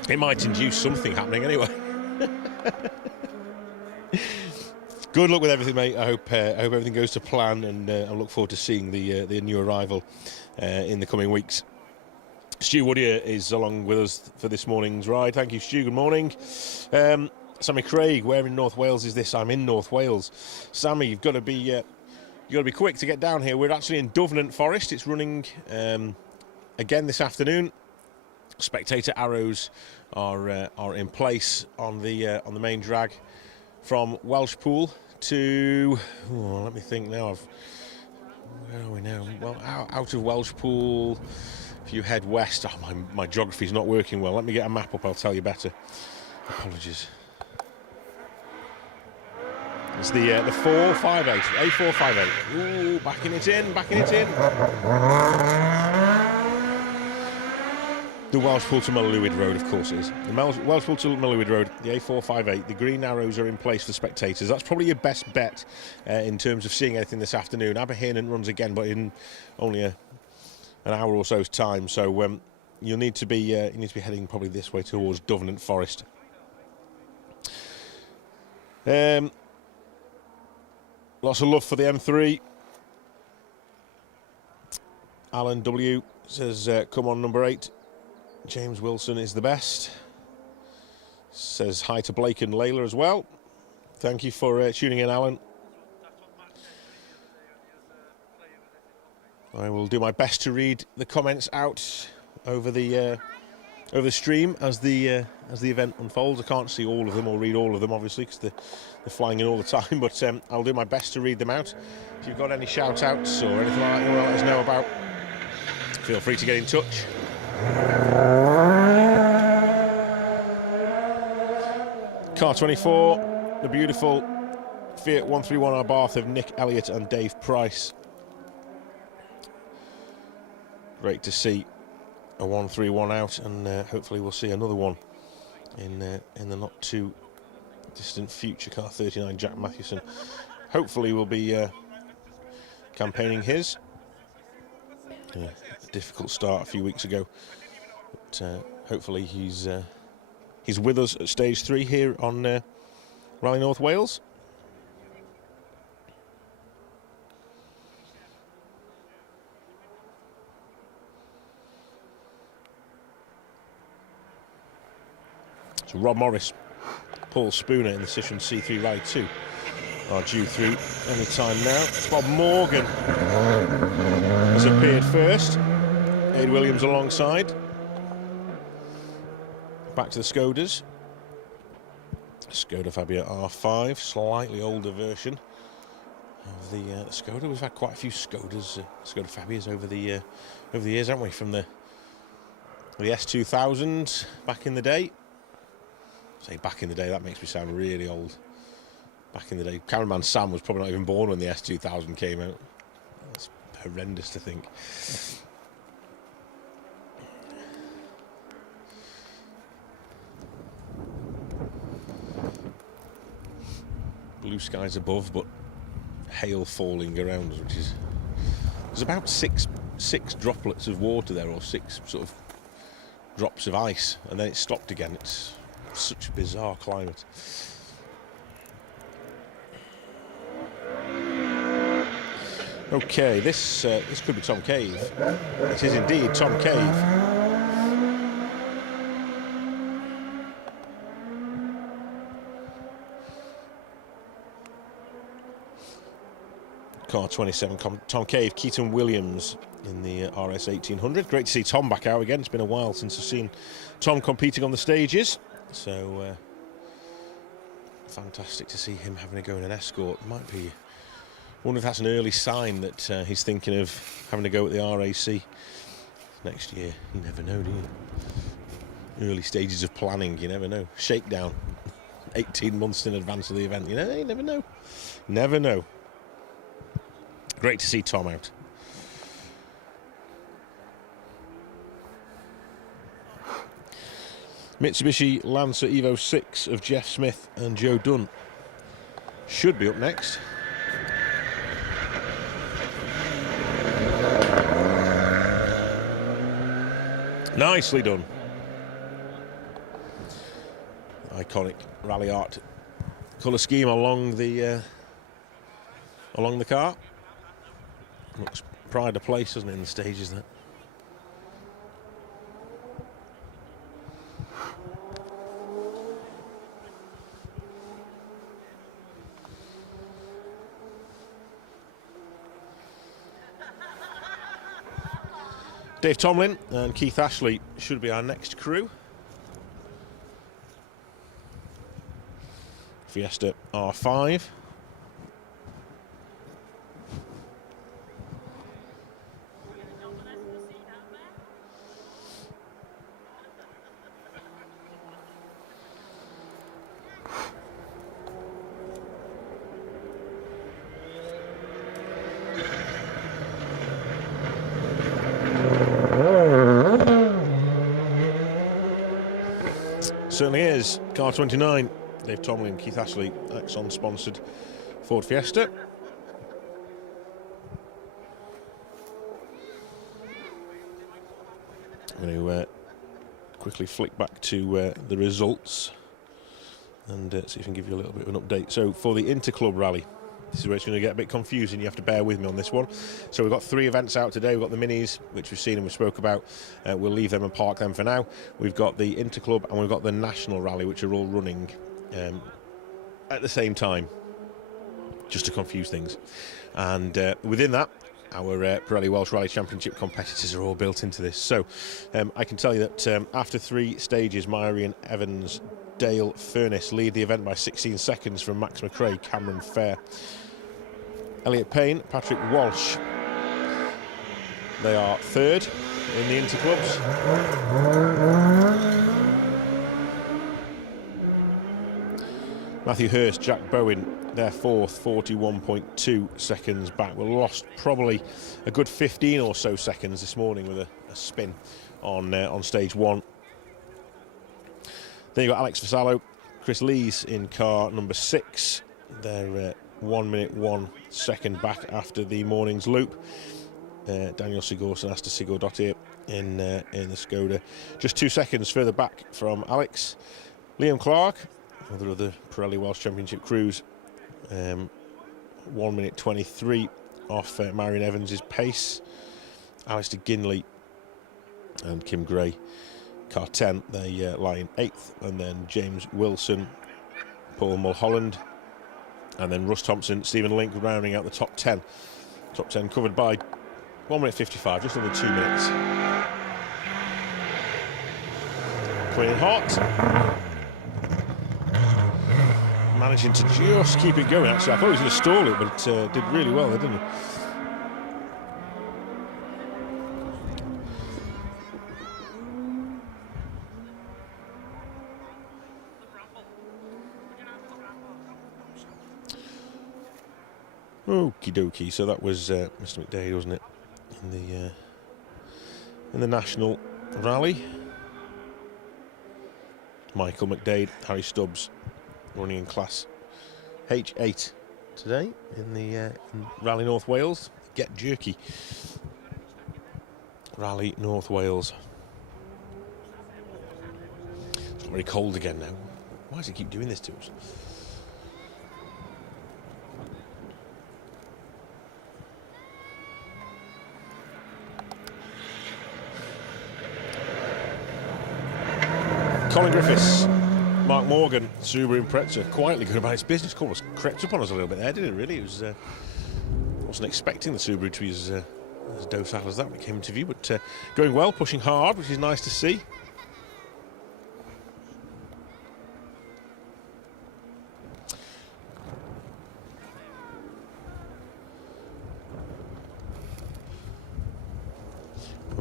It might induce something happening anyway. Good luck with everything, mate. I hope everything goes to plan, and I look forward to seeing the new arrival in the coming weeks. Stu Woodier is along with us for this morning's ride. Thank you, Stu. Good morning. Sammy Craig, where in North Wales is this? I'm in North Wales. Sammy, you've got to be quick to get down here. We're actually in Duvenant Forest. It's running again this afternoon. Spectator arrows are in place on the main drag from Welsh Pool to. Let me think now. Where are we now? Well, out of Welsh Pool. If you head west, my geography's not working well. Let me get a map up. I'll tell you better. Apologies. It's the 458, A458. Ooh, backing it in. The Welsh Pool to Myllywood Road, of course, it is. The Welsh Pool to Myllywood Road, the A458. The green arrows are in place for spectators. That's probably your best bet in terms of seeing anything this afternoon. Aberhyn runs again, but in only an hour or so's time. So you'll need to be heading probably this way towards Duvenant Forest. Lots of love for the M3. Alan W says, come on, number 8. James Wilson is the best. Says hi to Blake and Layla as well. Thank you for tuning in, Alan. I will do my best to read the comments out over the stream as the event unfolds. I can't see all of them or read all of them, obviously, because they're flying in all the time. But I'll do my best to read them out. If you've got any shout-outs or anything like that you want to let us know about, feel free to get in touch. Car 24, the beautiful Fiat 131 Abarth of Nick Elliott and Dave Price. Great to see a 131 out, and hopefully we'll see another one in the not too distant future. Car 39, Jack Mathewson. Hopefully we'll be campaigning his. Yeah, a difficult start a few weeks ago, but hopefully he's with us at stage 3 here on Rally North Wales. So Rob Morris, Paul Spooner in the Citroen C3 Rally 2 are due through any time now. Bob Morgan has appeared first. Aid Williams alongside. Back to the Skodas. Skoda Fabia R5, slightly older version of the Skoda. We've had quite a few Skodas, Skoda Fabias over the years, haven't we? From the S2000 back in the day. Say back in the day, that makes me sound really old. Back in the day, Cameraman Sam was probably not even born when the S2000 came out. That's horrendous to think. Blue skies above, but hail falling around us, which is... There's about six droplets of water there, or 6 sort of drops of ice, and then it stopped again. It's such a bizarre climate. Okay, this could be Tom Cave. It is indeed Tom Cave. Car 27, Tom Cave, Keaton Williams in the RS 1800. Great to see Tom back out again. It's been a while since I've seen Tom competing on the stages. So, fantastic to see him having a go in an Escort. Might be... I wonder if that's an early sign that he's thinking of having to go at the RAC next year. You never know, do you? Early stages of planning, you never know. Shakedown, 18 months in advance of the event. You never know. Never know. Great to see Tom out. Mitsubishi Lancer Evo 6 of Jeff Smith and Joe Dunn should be up next. Nicely done. Iconic rally art colour scheme along the car. Looks pride of place, doesn't it, in the stages there. Dave Tomlin and Keith Ashley should be our next crew. Fiesta R5. Certainly is. Car 29, Dave Tomlin, Keith Ashley, Exxon sponsored Ford Fiesta. I'm going to quickly flick back to the results and see if I can give you a little bit of an update. So for the Interclub Rally, this is where it's going to get a bit confusing. You have to bear with me on this one. So we've got 3 events out today. We've got the minis, which we've seen and we spoke about. We'll leave them and park them for now. We've got the Interclub and we've got the National Rally, which are all running at the same time, just to confuse things. And within that, our Pirelli Welsh Rally Championship competitors are all built into this. So I can tell you that after 3 stages, Myrian Evans, Dale Furness lead the event by 16 seconds from Max McRae, Cameron Fair, Elliot Payne, Patrick Walsh. They are 3rd in the Interclubs. Matthew Hurst, Jack Bowen, they're 4th, 41.2 seconds back. We lost probably a good 15 or so seconds this morning with a spin on stage 1. Then you've got Alex Vasallo, Chris Lees in car number 6. They're 1 minute 1 second back after the morning's loop. Daniel Sigurdsson, Asta Sigurdottir in the Skoda, just 2 seconds further back from Alex. Liam Clark, another of the Pirelli Welsh Championship crews, 1 minute 23 off Marion Evans's pace. Alistair Ginley and Kim Gray, car 10, they lie in 8th, and then James Wilson, Paul Mulholland, and then Russ Thompson, Stephen Link rounding out the top 10. Top 10 covered by 1 minute 55, just under 2 minutes. Coming in hot. Managing to just keep it going, actually. I thought he was going to stall it, but did really well there, didn't he? Okie dokie, so that was Mr. McDade, wasn't it, in the National Rally. Michael McDade, Harry Stubbs, running in class H8 today in Rally North Wales. Get Jerky Rally North Wales. It's very cold again now. Why does it keep doing this to us? Colin Griffiths, Mark Morgan, Subaru Impreza, quietly going about its business. Almost crept up on us a little bit there, didn't it, really? It was, wasn't expecting the Subaru to be as docile as that when it came into view, but going well, pushing hard, which is nice to see.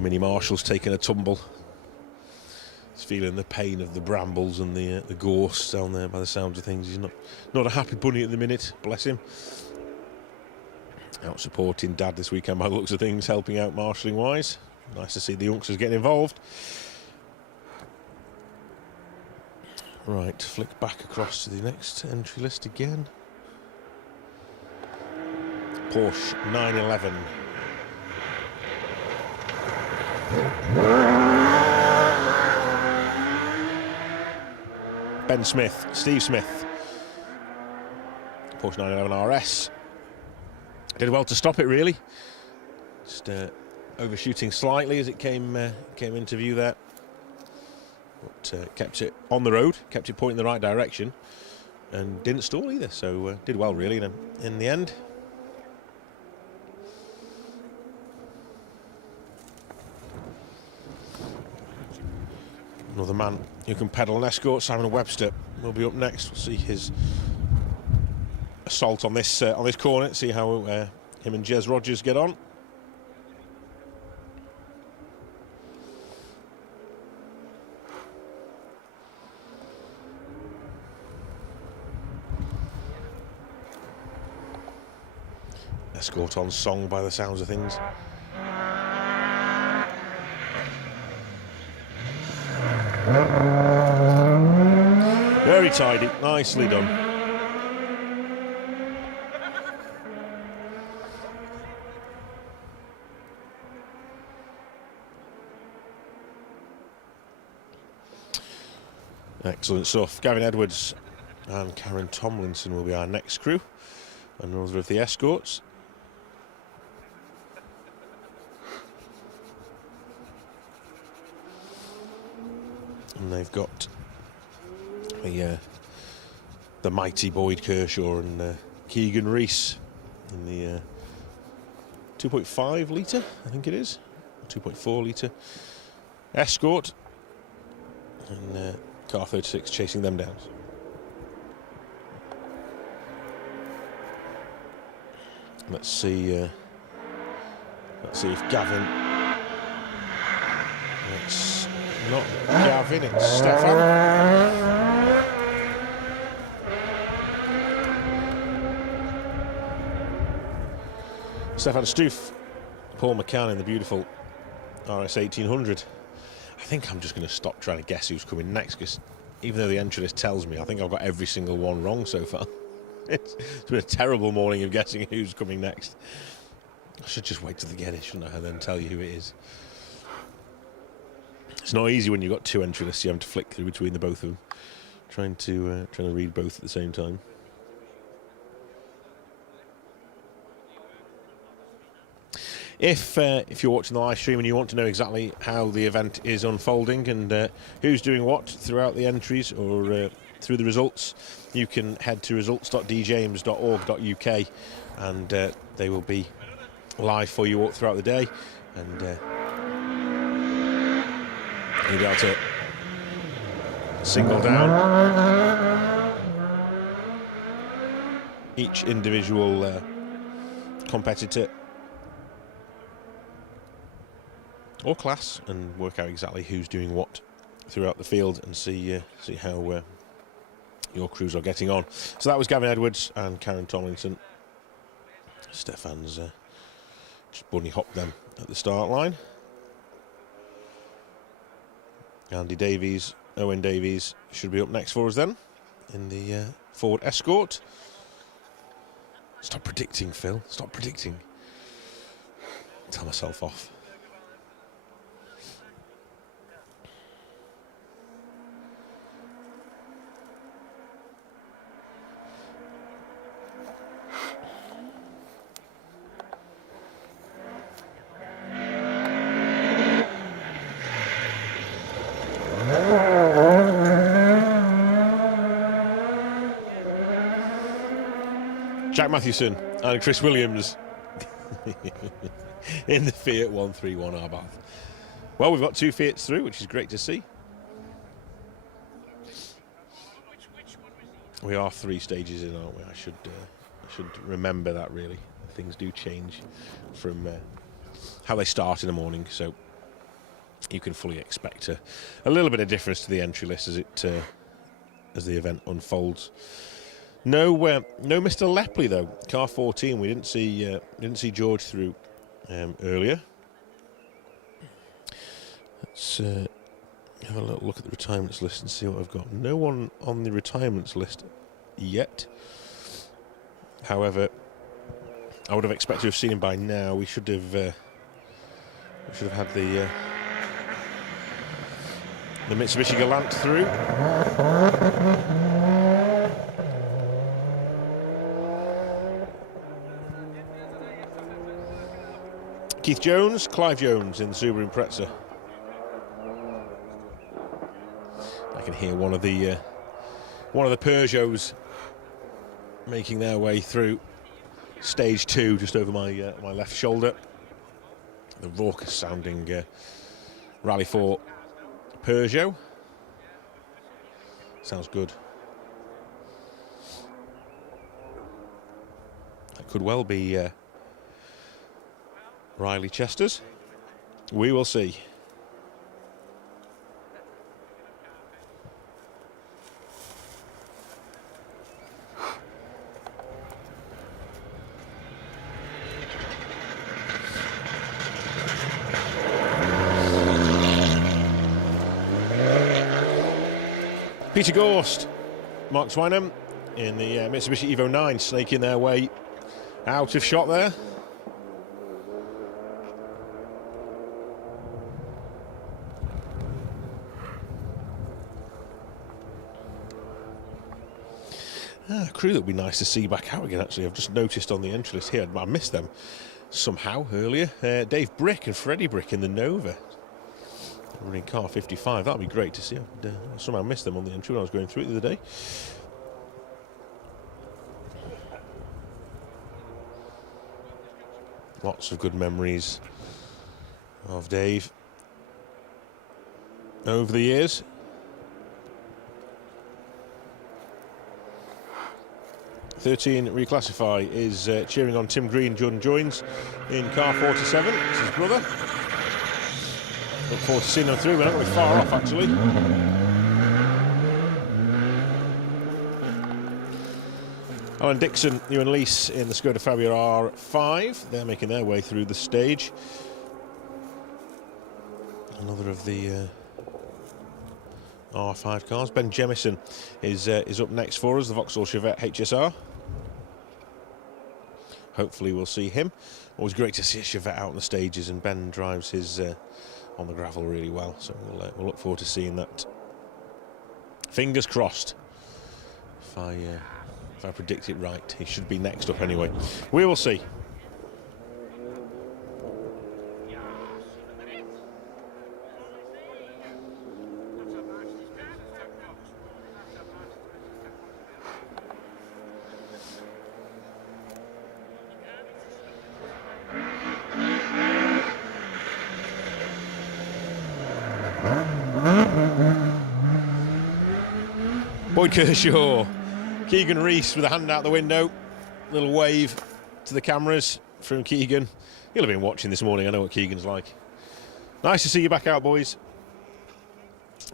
Mini Marshall's taken a tumble. He's feeling the pain of the brambles and the gorse down there by the sounds of things. He's not a happy bunny at the minute, bless him. Out supporting Dad this weekend by the looks of things, helping out marshalling wise. Nice to see the youngsters getting involved. Right, flick back across to the next entry list again. Porsche 911. Ben Smith, Steve Smith. Porsche 911 RS. Did well to stop it, really. Just overshooting slightly as it came into view there. But kept it on the road, kept it pointing in the right direction, and didn't stall either. So did well, really, in the end. Another man who can pedal an Escort, Simon Webster, will be up next. We'll see his assault on this corner, see how him and Jez Rogers get on. Escort on song by the sounds of things. Very tidy, nicely done. Excellent stuff. Gavin Edwards and Karen Tomlinson will be our next crew. Another of the Escorts. And they've got the mighty Boyd Kershaw and Keegan Rees in the 2.5 litre, I think it is, 2.4 litre Escort, and car 36 chasing them down. Let's see if Gavin. It's not Gavin, it's Stefan. Stefan Stoof, Paul McCann in the beautiful RS 1800. I think I'm just going to stop trying to guess who's coming next, because even though the entry list tells me, I think I've got every single one wrong so far. It's been a terrible morning of guessing who's coming next. I should just wait till they get it, shouldn't I, and then tell you who it is. It's not easy when you've got two entry lists. You have to flick through between the both of them, trying to read both at the same time. If you're watching the live stream and you want to know exactly how the event is unfolding and who's doing what throughout the entries or through the results, you can head to results.djames.org.uk and they will be live for you all throughout the day, and you'll be able to single down each individual competitor or class and work out exactly who's doing what throughout the field and see how your crews are getting on. So that was Gavin Edwards and Karen Tomlinson. Stefan's just bunny hopped them at the start line. Andy Davies, Owen Davies should be up next for us then in the Ford Escort. Stop predicting, Phil. Stop predicting. Tell myself off. Jack Mathewson and Chris Williams in the Fiat 131 Arbath. Well, we've got two Fiats through, which is great to see. We are 3 stages in, aren't we? I should remember that, really. Things do change from how they start in the morning, so you can fully expect a little bit of difference to the entry list as the event unfolds. No Mr. Lepley though. Car 14. We didn't see George through earlier. Let's have have a little look at the retirements list and see what I've got. No one on the retirements list yet. However, I would have expected to have seen him by now. We should have had the Mitsubishi Galant through. Keith Jones, Clive Jones in the Subaru Impreza. I can hear one of the Peugeots making their way through stage 2, just over my my left shoulder. The raucous sounding Rally 4 Peugeot. Sounds good. That could well be Riley Chester's. We will see. Peter Gorst, Mark Swineham in the Mitsubishi Evo 9, snaking their way out of shot there. A crew that would be nice to see back out again, actually. I've just noticed on the entry list here, I missed them somehow earlier. Dave Brick and Freddie Brick in the Nova, running car 55. That would be great to see. I somehow missed them on the entry when I was going through it the other day. Lots of good memories of Dave over the years. "13 Reclassify" is cheering on Tim Green. Jordan joins in car 47. It's his brother. Look forward to seeing them through. We're not going to be far off, actually. Alan Dixon, Ewan Lease in the Skoda Fabia R5. They're making their way through the stage. Another of the R5 cars. Ben Jemison is up next for us, the Vauxhall Chevette HSR. Hopefully we'll see him. Always great to see a Chevette out on the stages, and Ben drives his on the gravel really well, so we'll look forward to seeing that. Fingers crossed. If I predict it right, he should be next up anyway. We will see. Boyd Kershaw, Keegan Reese with a hand out the window, little wave to the cameras from Keegan. He'll have been watching this morning. I know what Keegan's like. Nice to see you back out, boys.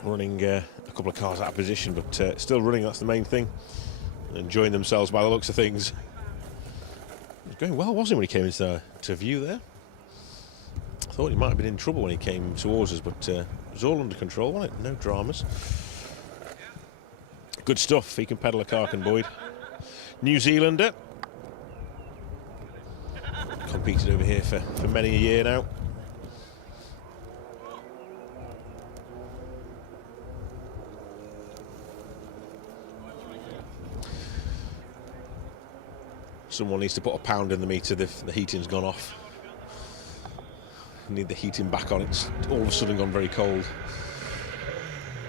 Running a couple of cars out of position, but still running. That's the main thing. Enjoying themselves by the looks of things. It was going well, wasn't it, when he came into view there? I thought he might have been in trouble when he came towards us, but it was all under control, wasn't it? No dramas. Good stuff. He can pedal a car, can Boyd. New Zealander. Competed over here for many a year now. Someone needs to put a pound in the meter. The heating's gone off. Need the heating back on. It's all of a sudden gone very cold.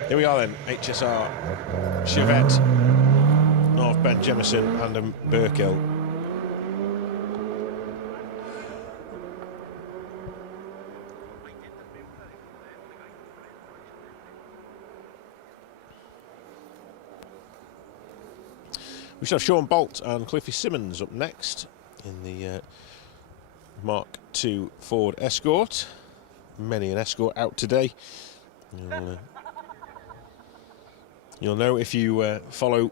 Here we are then, HSR Chevette of Ben Jemison and Burkill. We should have Sean Bolt and Cliffy Simmons up next in the Mark II Ford Escort. Many an Escort out today. You'll know if you follow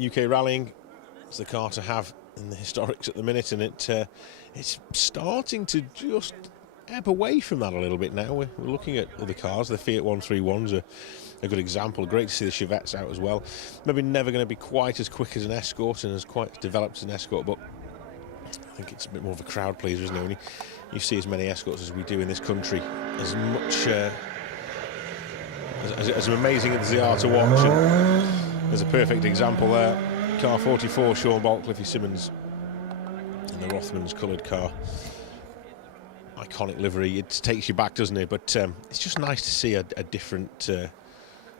UK rallying. It's the car to have in the historics at the minute, and it's starting to just ebb away from that a little bit now. We're looking at other cars. The Fiat 131s are a good example. Great to see the Chevettes out as well. Maybe never going to be quite as quick as an Escort and as quite developed as an Escort, but I think it's a bit more of a crowd pleaser, isn't it? When you see as many Escorts as we do in this country, as much as amazing as they are to watch. And there's a perfect example there. Car 44, Sean Bolt, Cliffy Simmons, and the Rothmans coloured car. Iconic livery. It takes you back, doesn't it? But it's just nice to see a different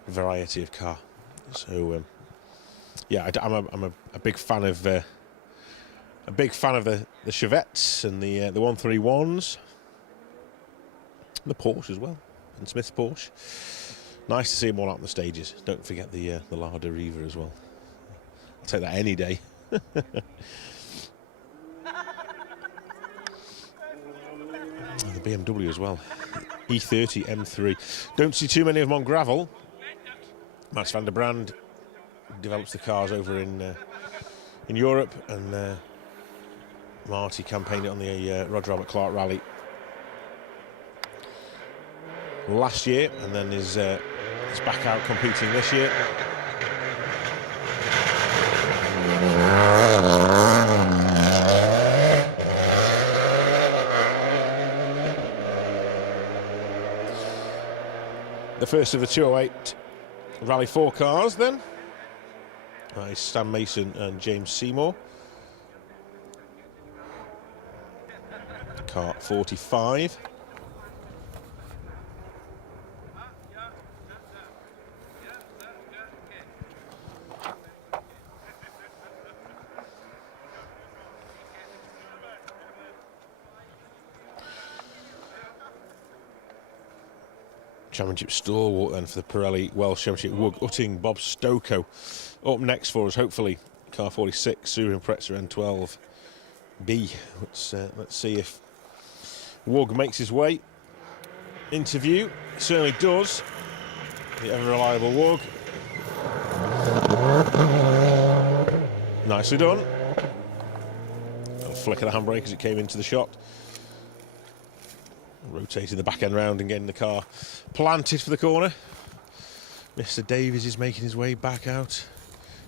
variety of car. So yeah, I'm a big fan of the Chevettes and the 131s, and the Porsche as well, and Smith's Porsche. Nice to see them all out on the stages. Don't forget the La Deriva as well. I'll take that any day. The BMW as well. E30 M3. Don't see too many of them on gravel. Mats van der Brand develops the cars over in Europe, and Marty campaigned it on the Roger Albert Clark Rally last year, and then is back out competing this year. The first of the 208 Rally 4 cars then. That is Stan Mason and James Seymour. Car 45. Championship stalwart then for the Pirelli Welsh Championship. Wug Utting, Bob Stoko up next for us, hopefully. Car 46, Surin Pretzer N12B. Let's see if Wug makes his way into view. He certainly does. The ever reliable Wug. Nicely done. A flick of the handbrake as it came into the shot. Rotating the back end round and getting the car planted for the corner. Mr. Davies is making his way back out.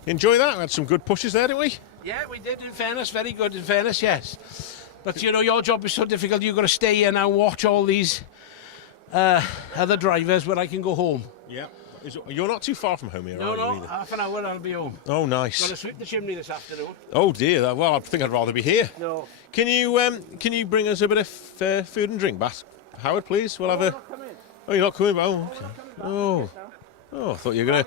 Enjoy that. We had some good pushes there, didn't we? Yeah, we did, in fairness. Very good, in fairness, yes. But, you know, your job is so difficult. You've got to stay here now and watch all these other drivers where I can go home. Yeah. You're not too far from home here, are you? No, half an hour I'll be home. Oh, nice. Going to sweep the chimney this afternoon. Oh, dear. Well, I think I'd rather be here. No. Can you bring us a bit of food and drink, Bass? Howard, please. We'll have a... Oh, you're not coming? Oh, okay. Oh, I thought you were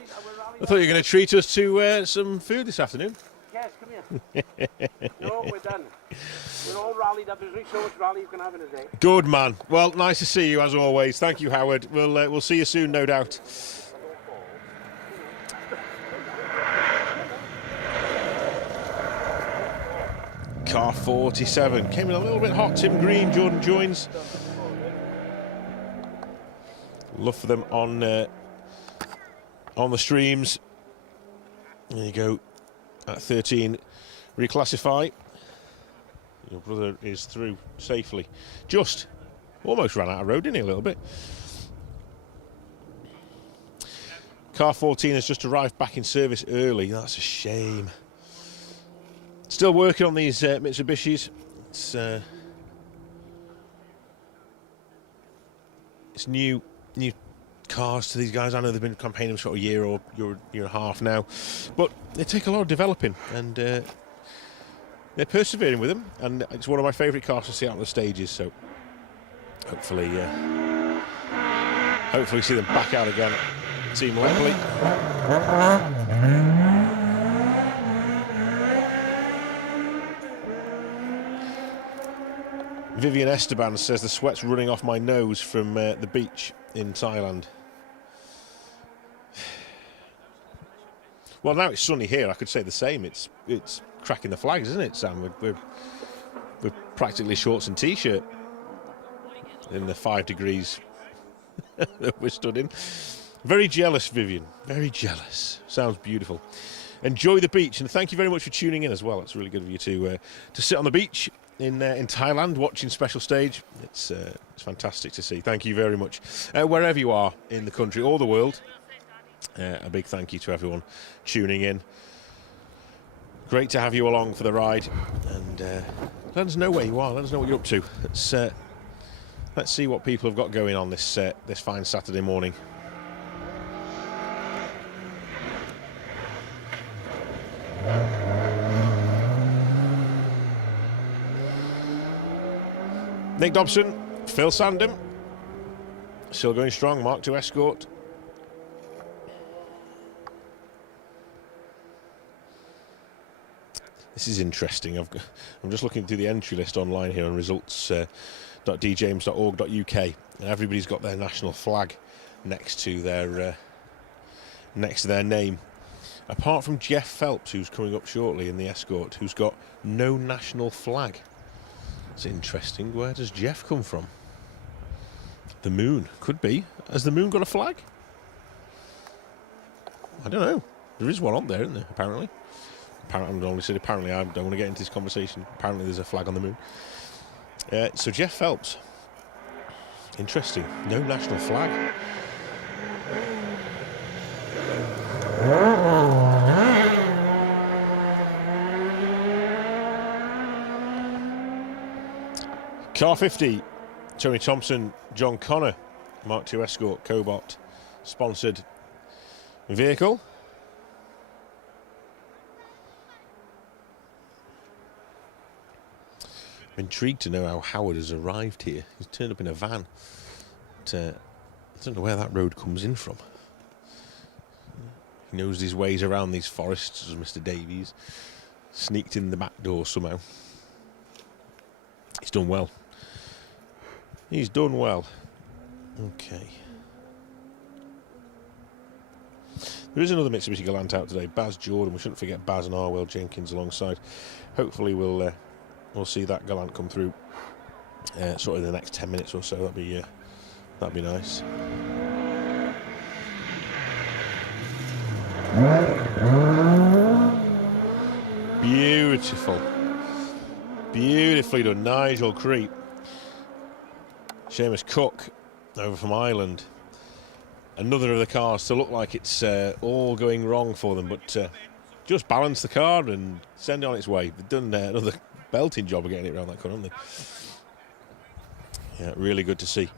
gonna treat us to some food this afternoon. Yes, come here. No, we're done. We're all rallied up. There's really so much rally you can have in a day. Good man. Well, nice to see you as always. Thank you, Howard. We'll see you soon, no doubt. Car 47 came in a little bit hot. Tim Green, Jordan joins. Love for them on the streams. There you go. At 13, reclassify. Your brother is through safely. Just almost ran out of road, didn't he, a little bit? Car 14 has just arrived back in service early. That's a shame. Still working on these Mitsubishis. It's new cars to these guys. I know they've been campaigning for a year or year and a half now, but they take a lot of developing, and they're persevering with them. And it's one of my favourite cars to see out on the stages. So hopefully see them back out again. Team Leckley. Vivian Esteban says the sweat's running off my nose from the beach in Thailand. Well, now it's sunny here. I could say the same. It's cracking the flags, isn't it, Sam? We're practically shorts and t-shirt in the 5 degrees that we're stood in. Very jealous, Vivian. Very jealous. Sounds beautiful. Enjoy the beach, and thank you very much for tuning in as well. It's really good of you to sit on the beach in Thailand watching special stage. It's fantastic to see. Thank you very much. Wherever you are in the country or the world, a big thank you to everyone tuning in. Great to have you along for the ride, and let us know where you are. Let us know what you're up to. Let's see what people have got going on this fine Saturday morning. Nick Dobson, Phil Sandham, still going strong. Mark II Escort. This is interesting. I'm just looking through the entry list online here on results.djames.org.uk, and everybody's got their national flag next to their name, apart from Jeff Phelps, who's coming up shortly in the Escort, who's got no national flag. It's interesting. Where does Jeff come from? The Moon. Could be. Has the Moon got a flag? I don't know. There is one on there, isn't there, apparently? Apparently, I don't want to get into this conversation. Apparently there's a flag on the Moon. So Jeff Phelps. Interesting. No national flag. Car 50, Tony Thompson, John Connor, Mark II Escort, Cobalt, sponsored vehicle. I'm intrigued to know how Howard has arrived here. He's turned up in a van. But, I don't know where that road comes in from. He knows his ways around these forests, as Mr. Davies. Sneaked in the back door somehow. He's done well. He's done well. Okay. There is another Mitsubishi Galant out today. Baz Jordan. We shouldn't forget Baz and Arwell Jenkins alongside. Hopefully we'll see that Galant come through sort of in the next 10 minutes or so. That'd be nice. Beautiful. Beautifully done, Nigel Creep. Seamus Cook over from Ireland. Another of the cars to look like it's all going wrong for them, but just balance the car and send it on its way. They've done another belting job of getting it around that corner, haven't they? Yeah, really good to see.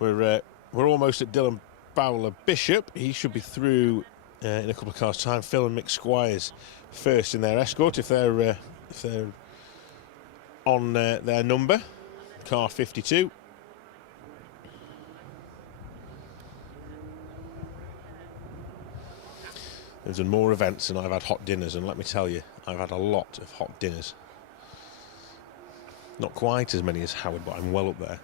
We're almost at Dylan Bowler Bishop. He should be through in a couple of cars' time. Phil and Mick Squires first in their Escort if they're on their number, car 52. They've done more events than I've had hot dinners, and let me tell you, I've had a lot of hot dinners. Not quite as many as Howard, but I'm well up there.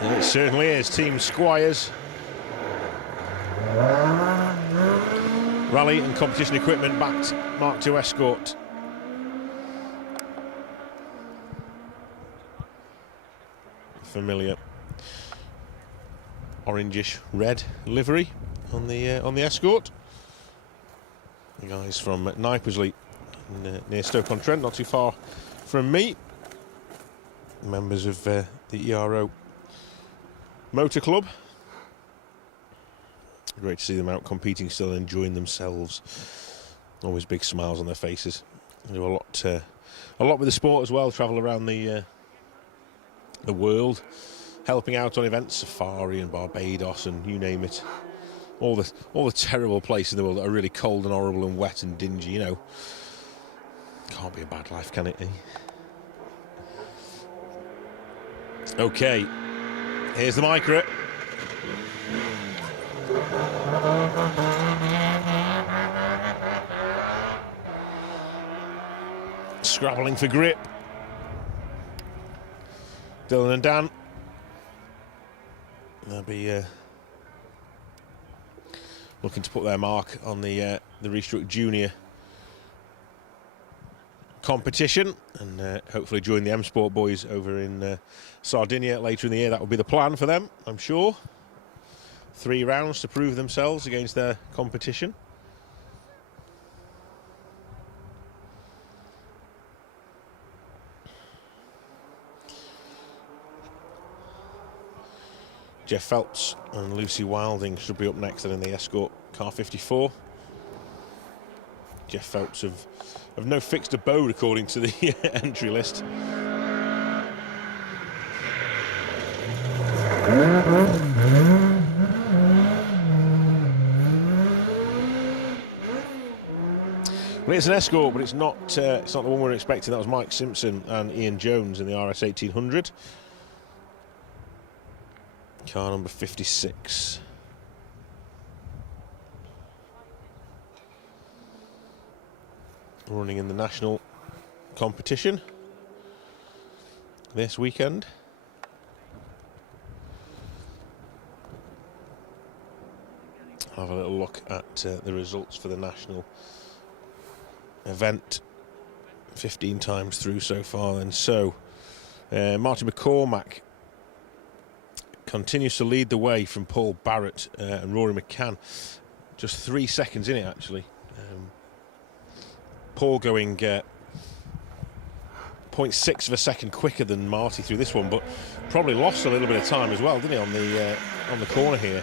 And it certainly is. Team Squires. Rally and competition equipment backed Mark II Escort. Familiar orangish red livery on the Escort. The guys from Knipersley near Stoke-on-Trent, not too far from me. Members of the ERO Motor Club. Great to see them out competing still and enjoying themselves. Always big smiles on their faces. They do a lot with the sport as well. Travel around the world, helping out on events, Safari and Barbados and you name it. All the terrible places in the world that are really cold and horrible and wet and dingy. You know, can't be a bad life, can it? Eh? Okay, here's the Micra. Scrabbling for grip. Dylan and Dan. They'll be looking to put their mark on the Restruck Junior competition and hopefully join the M Sport boys over in Sardinia later in the year. That will be the plan for them, I'm sure. 3 rounds to prove themselves against their competition. Jeff Phelps and Lucy Wilding should be up next then in the Escort car 54. Jeff Phelps of no fixed abode according to the entry list. Well, it's an Escort, but it's not the one we're expecting. That was Mike Simpson and Ian Jones in the RS 1800. Car number 56. Running in the national competition this weekend. I'll have a little look at the results for the national event 15 times through so far then. So Martin McCormack continues to lead the way from Paul Barrett and Rory McCann, just 3 seconds in it actually. Paul going 0.6 of a second quicker than Marty through this one, but probably lost a little bit of time as well, didn't he, on the corner here.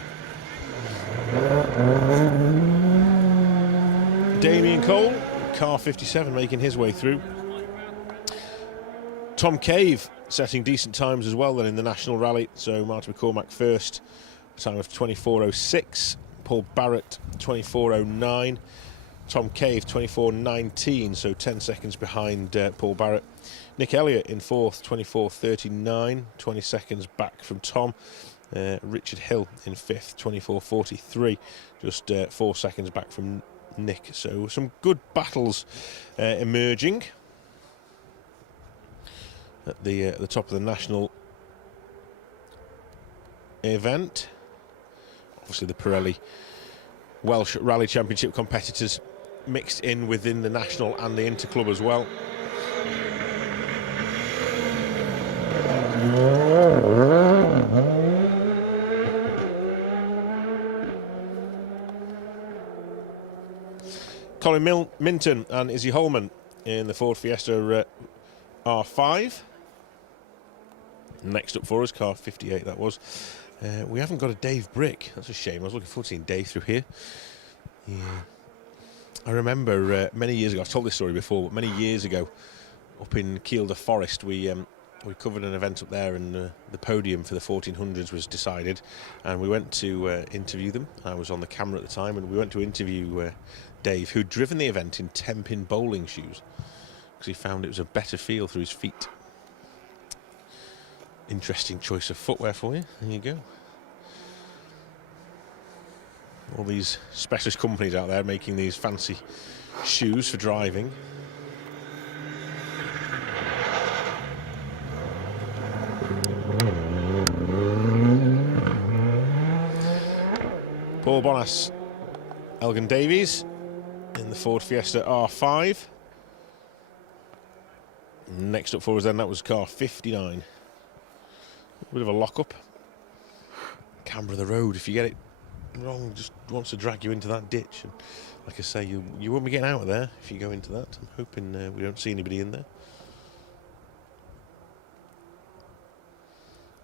Damien Cole, car 57, making his way through. Tom Cave setting decent times as well then in the national rally. So Martin McCormack first, a time of 24.06. Paul Barrett 24.09. Tom Cave 24.19, so 10 seconds behind Paul Barrett. Nick Elliott in fourth, 24.39, 20 seconds back from Tom. Richard Hill in fifth, 24.43, just 4 seconds back from Nick. So some good battles emerging at the top of the national event. Obviously the Pirelli Welsh Rally Championship competitors mixed in within the national and the interclub as well. Colin Minton and Izzy Holman in the Ford Fiesta R5. Next up for us, car 58 that was. We haven't got a Dave Brick. That's a shame. I was looking forward to seeing Dave through here. Yeah. I remember many years ago, I've told this story before, but many years ago up in Kielder Forest we covered an event up there, and the podium for the 1400s was decided, and we went to interview them. I was on the camera at the time, and we went to interview Dave, who'd driven the event in 10-pin bowling shoes because he found it was a better feel through his feet. Interesting choice of footwear for you. There you go. All these specialist companies out there making these fancy shoes for driving. Paul Bonas, Elgin Davies in the Ford Fiesta R5. Next up for us then, that was car 59. A bit of a lock-up. Camber of the road, if you get it wrong, just wants to drag you into that ditch. And like I say, you won't be getting out of there if you go into that. I'm hoping we don't see anybody in there.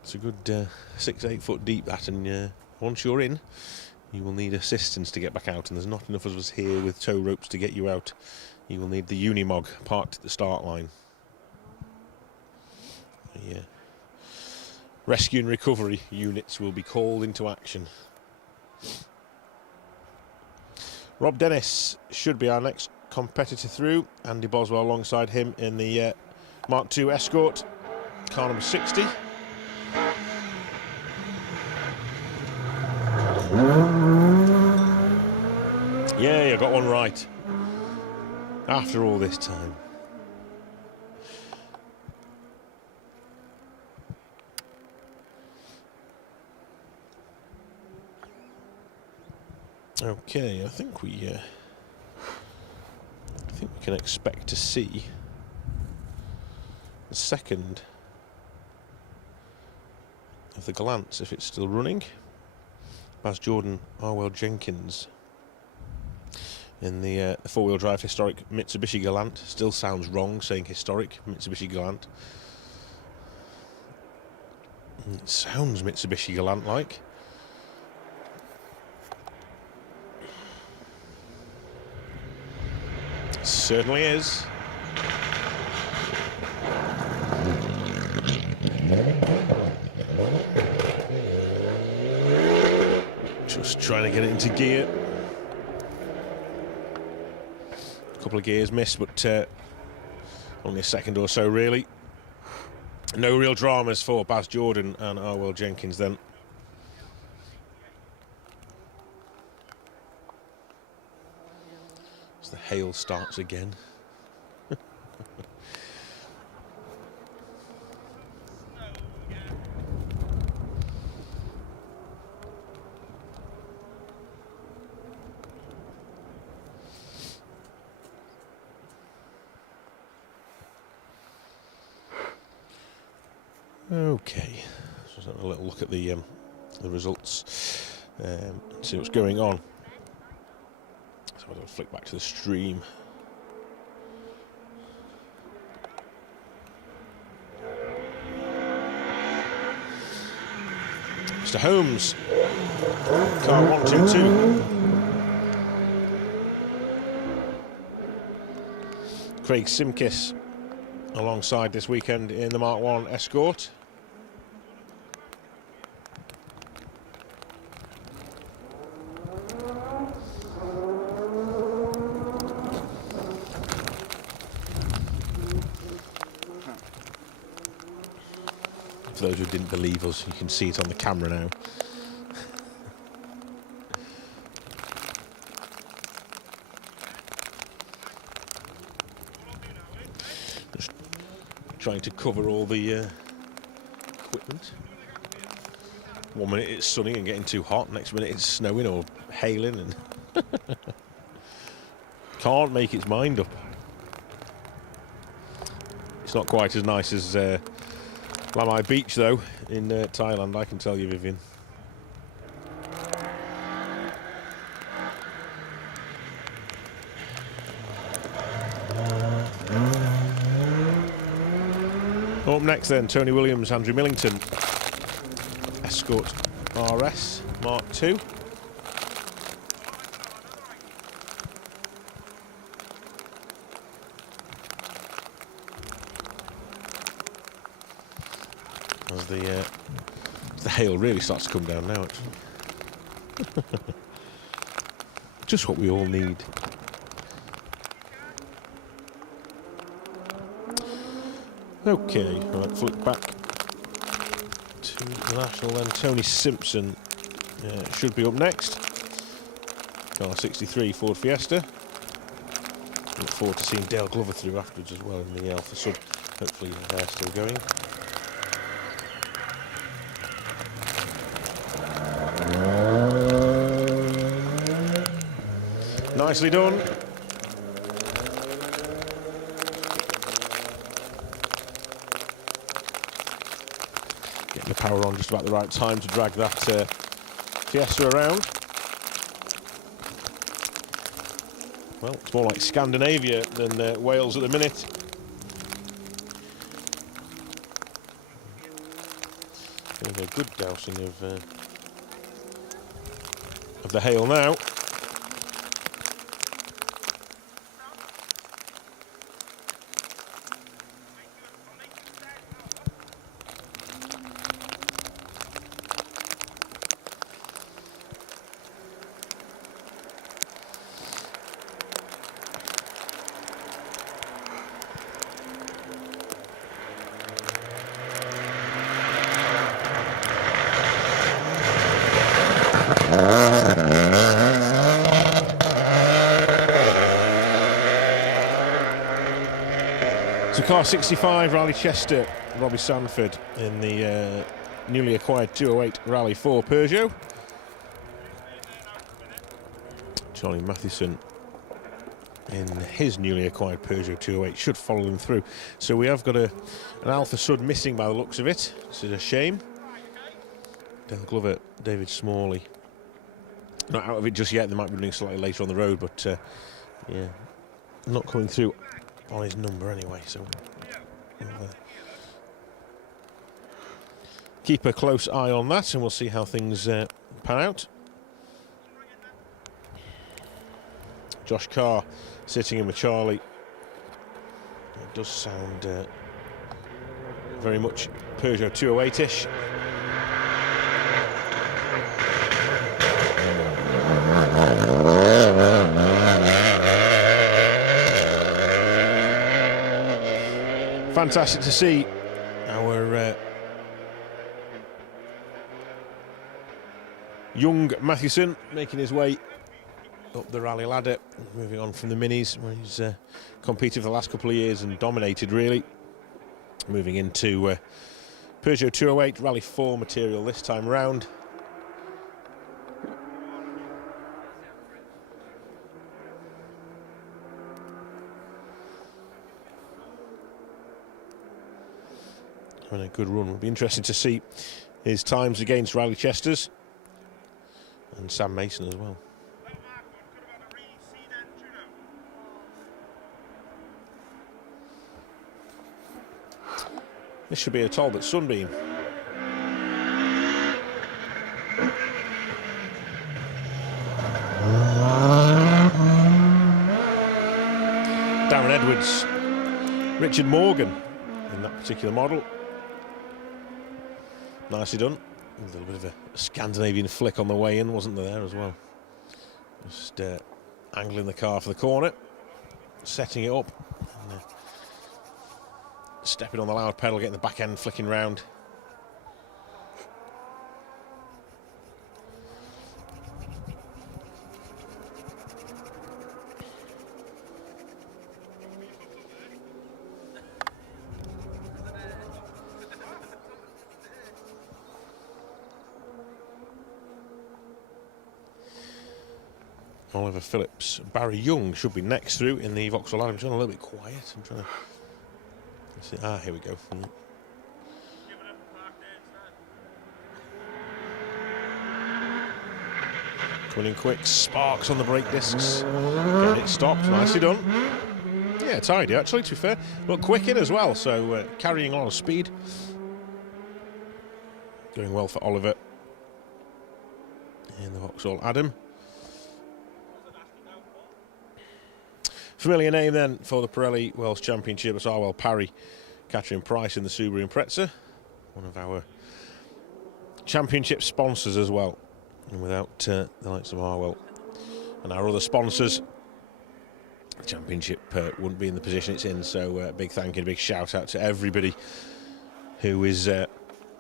It's a good 6-8 foot deep, that, and once you're in, you will need assistance to get back out, and there's not enough of us here with tow ropes to get you out. You will need the Unimog parked at the start line. Yeah. Rescue and recovery units will be called into action. Rob Dennis should be our next competitor through. Andy Boswell alongside him in the Mark II Escort, car number 60. Yeah, I got one right after all this time. Okay, I think we can expect to see the second of the Gallants if it's still running. Baz Jordan, Arwell Jenkins in the four-wheel drive historic Mitsubishi Galant. Still sounds wrong saying historic Mitsubishi Galant. It sounds Mitsubishi Galant-like. Certainly is. Just trying to get it into gear. A couple of gears missed, but only a second or so, really. No real dramas for Baz Jordan and Arwell Jenkins then. As the hail starts again. Okay, just have a little look at the results and see what's going on. So I'll flick back to the stream. Mr. Holmes, car 122. Craig Simkis alongside this weekend in the Mark 1 Escort. For those who didn't believe us, you can see it on the camera now. Just trying to cover all the equipment. 1 minute it's sunny and getting too hot, next minute it's snowing or hailing, and can't make its mind up. It's not quite as nice as Lamai Beach, though, in Thailand, I can tell you, Vivian. Up next, then, Tony Williams, Andrew Millington, Escort RS Mark II. As the hail really starts to come down now, actually. Just what we all need. Okay, right, flick back to the National then. Tony Simpson should be up next. Car 63 Ford Fiesta. Look forward to seeing Dale Glover through afterwards as well in the Alfa Sub. Hopefully they're still going. Nicely done. Getting the power on just about the right time to drag that Fiesta around. Well, it's more like Scandinavia than Wales at the minute. Getting a good dousing of the hail now. So car 65 Rally Chester, Robbie Sanford in the newly acquired 208 Rally 4 Peugeot. Charlie Mathieson in his newly acquired Peugeot 208 should follow them through. So we have got an Alfa Sud missing by the looks of it. This is a shame. Dale Glover, David Smalley. Not out of it just yet. They might be running slightly later on the road, but yeah, not coming through on his number anyway. So keep a close eye on that, and we'll see how things pan out. Josh Carr sitting in with Charlie. It does sound very much Peugeot 208-ish. Fantastic to see our young Mathewson making his way up the rally ladder, moving on from the minis where he's competed for the last couple of years and dominated really. Moving into Peugeot 208 Rally 4 material this time round. Having a good run. It'll be interesting to see his times against Riley Chester's and Sam Mason as well. This should be a Talbot Sunbeam. Darren Edwards, Richard Morgan in that particular model. Nicely done. A little bit of a Scandinavian flick on the way in, wasn't there as well? Just angling the car for the corner, setting it up. And, stepping on the loud pedal, getting the back end flicking round. Oliver Phillips, Barry Young should be next through in the Vauxhall. I'm trying a little bit quiet. I'm trying to. Here we go. Coming in quick, sparks on the brake discs. Getting it stopped, nicely done. Yeah, tidy actually, to be fair. Look quick in as well, so carrying a lot of speed. Going well for Oliver in the Vauxhall Adam. Familiar name then for the Pirelli Welsh Championship. It's Arwell Parry, Catherine Price in the Subaru Impreza, one of our championship sponsors as well. And without the likes of Arwell and our other sponsors, the championship wouldn't be in the position it's in. So big thank you, big shout out to everybody who is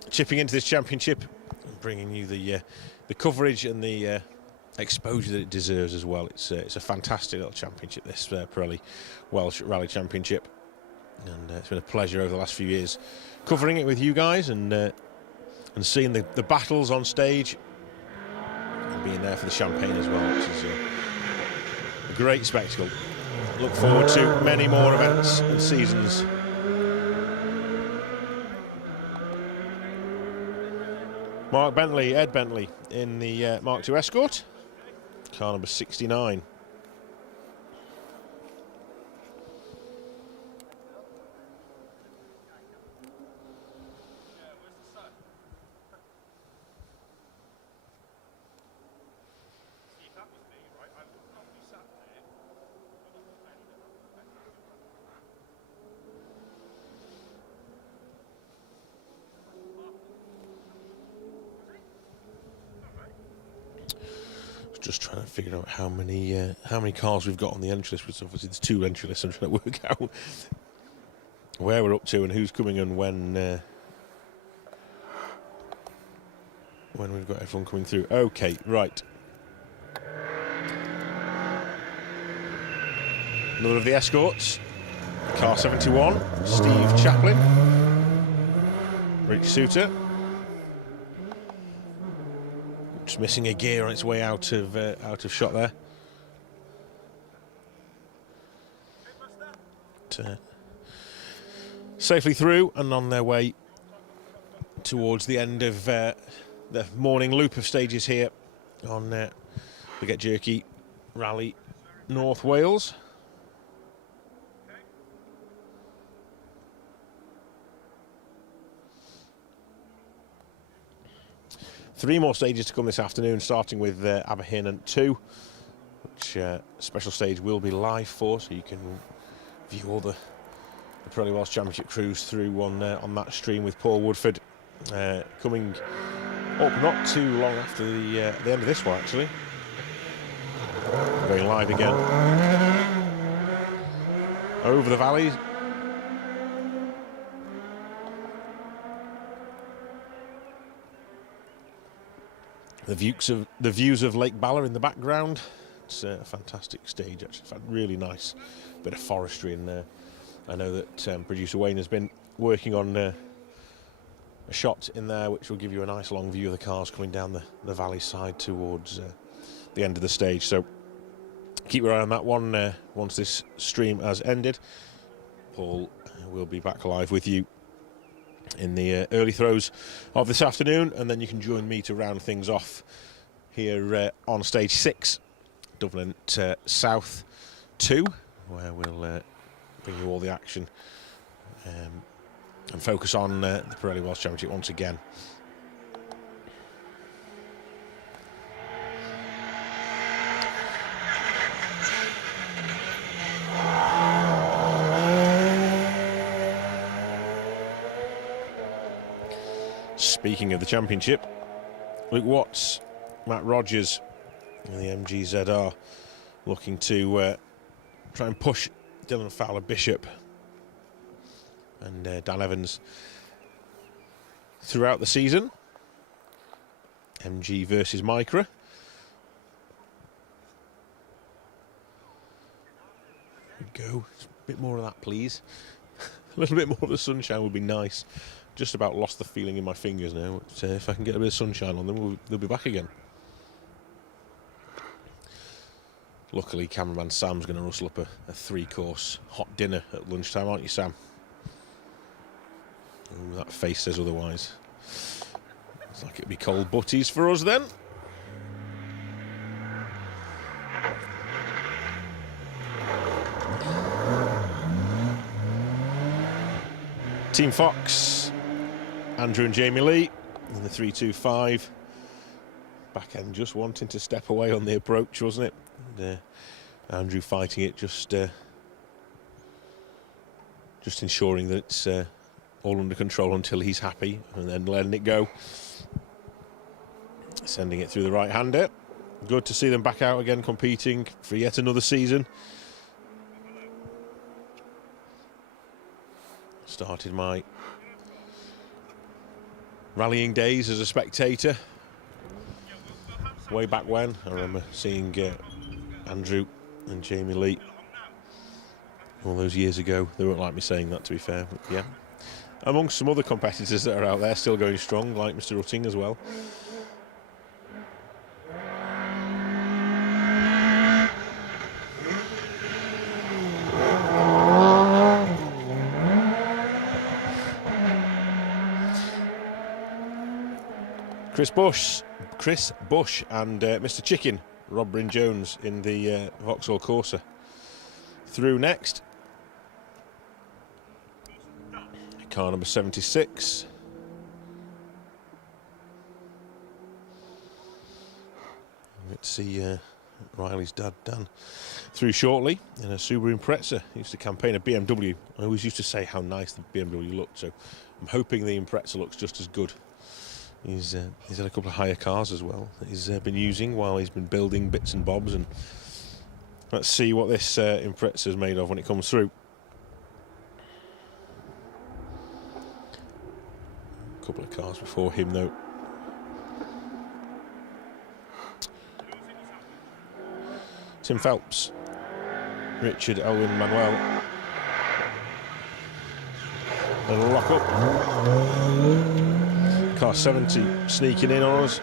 chipping into this championship and bringing you the coverage and the exposure that it deserves as well. It's a fantastic little championship, this Pirelli Welsh Rally Championship, and it's been a pleasure over the last few years covering it with you guys and seeing the battles on stage and being there for the champagne as well, which is a great spectacle. Look forward to many more events and seasons. Mark Bentley, Ed Bentley in the Mark II Escort. Car number 69. Just trying to figure out how many cars we've got on the entry list, which obviously there's 2 entry lists. I'm trying to work out where we're up to and who's coming and when we've got everyone coming through. Okay, right. Another of the Escorts, car 71, Steve Chaplin, Rich Suter. Just missing a gear on its way out of shot there. But, safely through and on their way towards the end of the morning loop of stages here on the Get Jerky Rally North Wales. 3 more stages to come this afternoon, starting with Aberhyn 2, which special stage will be live for, so you can view all the Pirelli Welsh Championship crews through on that stream, with Paul Woodford coming up not too long after the end of this one, actually. Going live again over the valleys. The views of Lake Bala in the background. It's a fantastic stage, actually. Really nice bit of forestry in there. I know that producer Wayne has been working on a shot in there which will give you a nice long view of the cars coming down the valley side towards the end of the stage. So keep your eye on that one once this stream has ended. Paul will be back live with you in the early throes of this afternoon, and then you can join me to round things off here on stage 6, Dublin South 2, where we'll bring you all the action and focus on the Pirelli Welsh Championship once again. Speaking of the championship, Luke Watts, Matt Rogers and the MGZR looking to try and push Dylan Fowler Bishop and Dan Evans throughout the season. MG versus Micra. There we go. Just a bit more of that, please. A little bit more of the sunshine would be nice. Just about lost the feeling in my fingers now. But, if I can get a bit of sunshine on them, they'll be back again. Luckily, cameraman Sam's going to rustle up a 3-course hot dinner at lunchtime, aren't you, Sam? Oh, that face says otherwise. Looks like it'll be cold butties for us then. Team Fox, Andrew and Jamie Lee in the 325. Back end just wanting to step away on the approach, wasn't it? And, Andrew fighting it, just ensuring that it's all under control until he's happy, and then letting it go. Sending it through the right-hander. Good to see them back out again competing for yet another season. Started my rallying days as a spectator way back when. I remember seeing Andrew and Jamie Lee all those years ago. They won't like me saying that, to be fair, but yeah. Amongst some other competitors that are out there still going strong, like Mr. Rutting as well. Chris Bush and Mr. Chicken, Rob Bryn Jones in the Vauxhall Corsa. Through next, car number 76. Let's see Riley's dad Dan through shortly in a Subaru Impreza. He used to campaign a BMW. I always used to say how nice the BMW looked, so I'm hoping the Impreza looks just as good. He's had a couple of higher cars as well that he's been using while he's been building bits and bobs, and let's see what this Impreza is made of when it comes through. A couple of cars before him though. Tim Phelps, Richard Elwin Manuel. Little lock up. Car 70 sneaking in on us.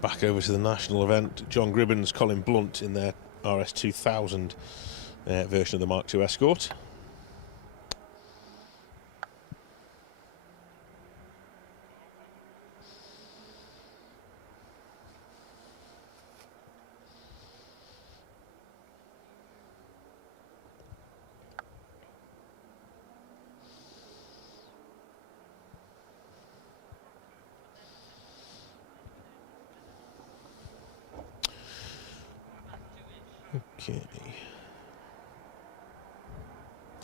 Back over to the national event. John Gribbons, Colin Blunt in their RS2000 version of the Mark II Escort. Okay.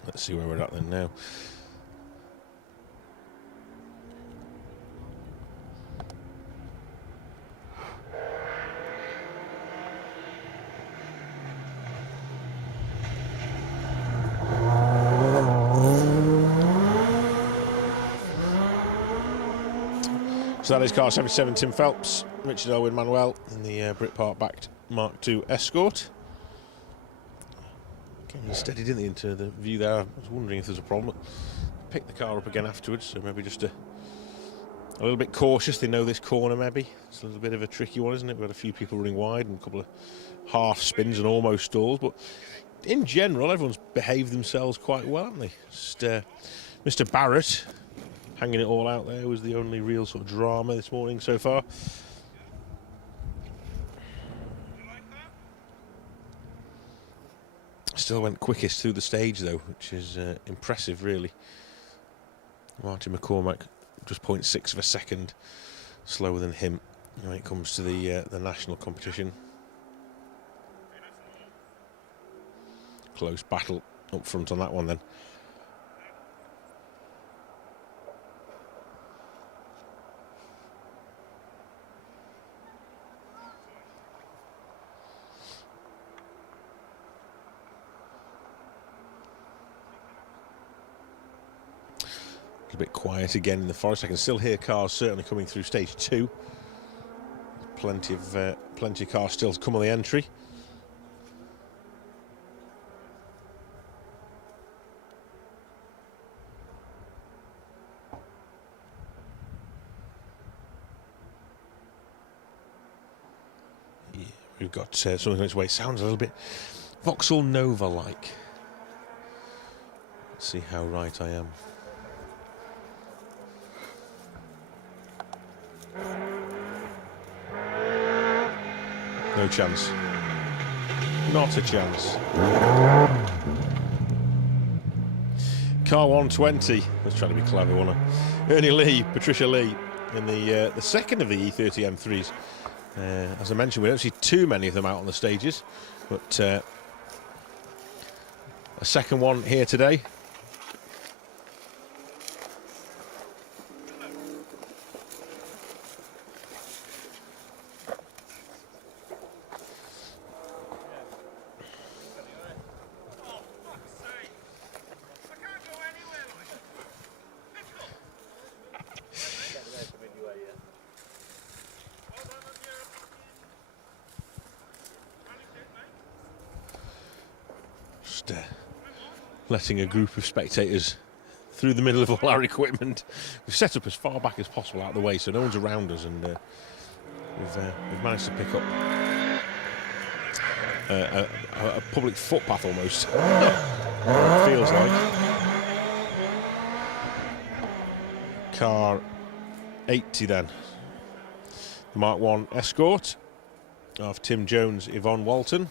Let's see where we're at then now. So that is car 77, Tim Phelps, Richard Elwin Manuel in the Brit Park backed Mark II Escort. Getting steadied in into the view there. I was wondering if there's a problem. Picked the car up again afterwards, so maybe just a little bit cautious. They know this corner maybe. It's a little bit of a tricky one, isn't it? We've had a few people running wide and a couple of half spins and almost stalls, but in general, everyone's behaved themselves quite well, haven't they? Just, Mr. Barrett hanging it all out there was the only real sort of drama this morning so far. Still went quickest through the stage though, which is impressive really. Martin McCormack just 0.6 of a second slower than him when it comes to the national competition. Close battle up front on that one then. A bit quiet again in the forest. I can still hear cars certainly coming through stage 2. Plenty of cars still to come on the entry. Yeah, we've got something on its way. Sounds a little bit Vauxhall Nova-like. Let's see how right I am. No chance. Not a chance. Car 120. Let's try to be clever, wasn't I? Ernie Lee, Patricia Lee, in the second of the E30 M3s. As I mentioned, we don't see too many of them out on the stages, but a second one here today. Letting a group of spectators through the middle of all our equipment. We've set up as far back as possible out of the way so no one's around us, and we've managed to pick up a public footpath almost. It feels like. Car 80 then. The Mark I Escort of Tim Jones, Yvonne Walton.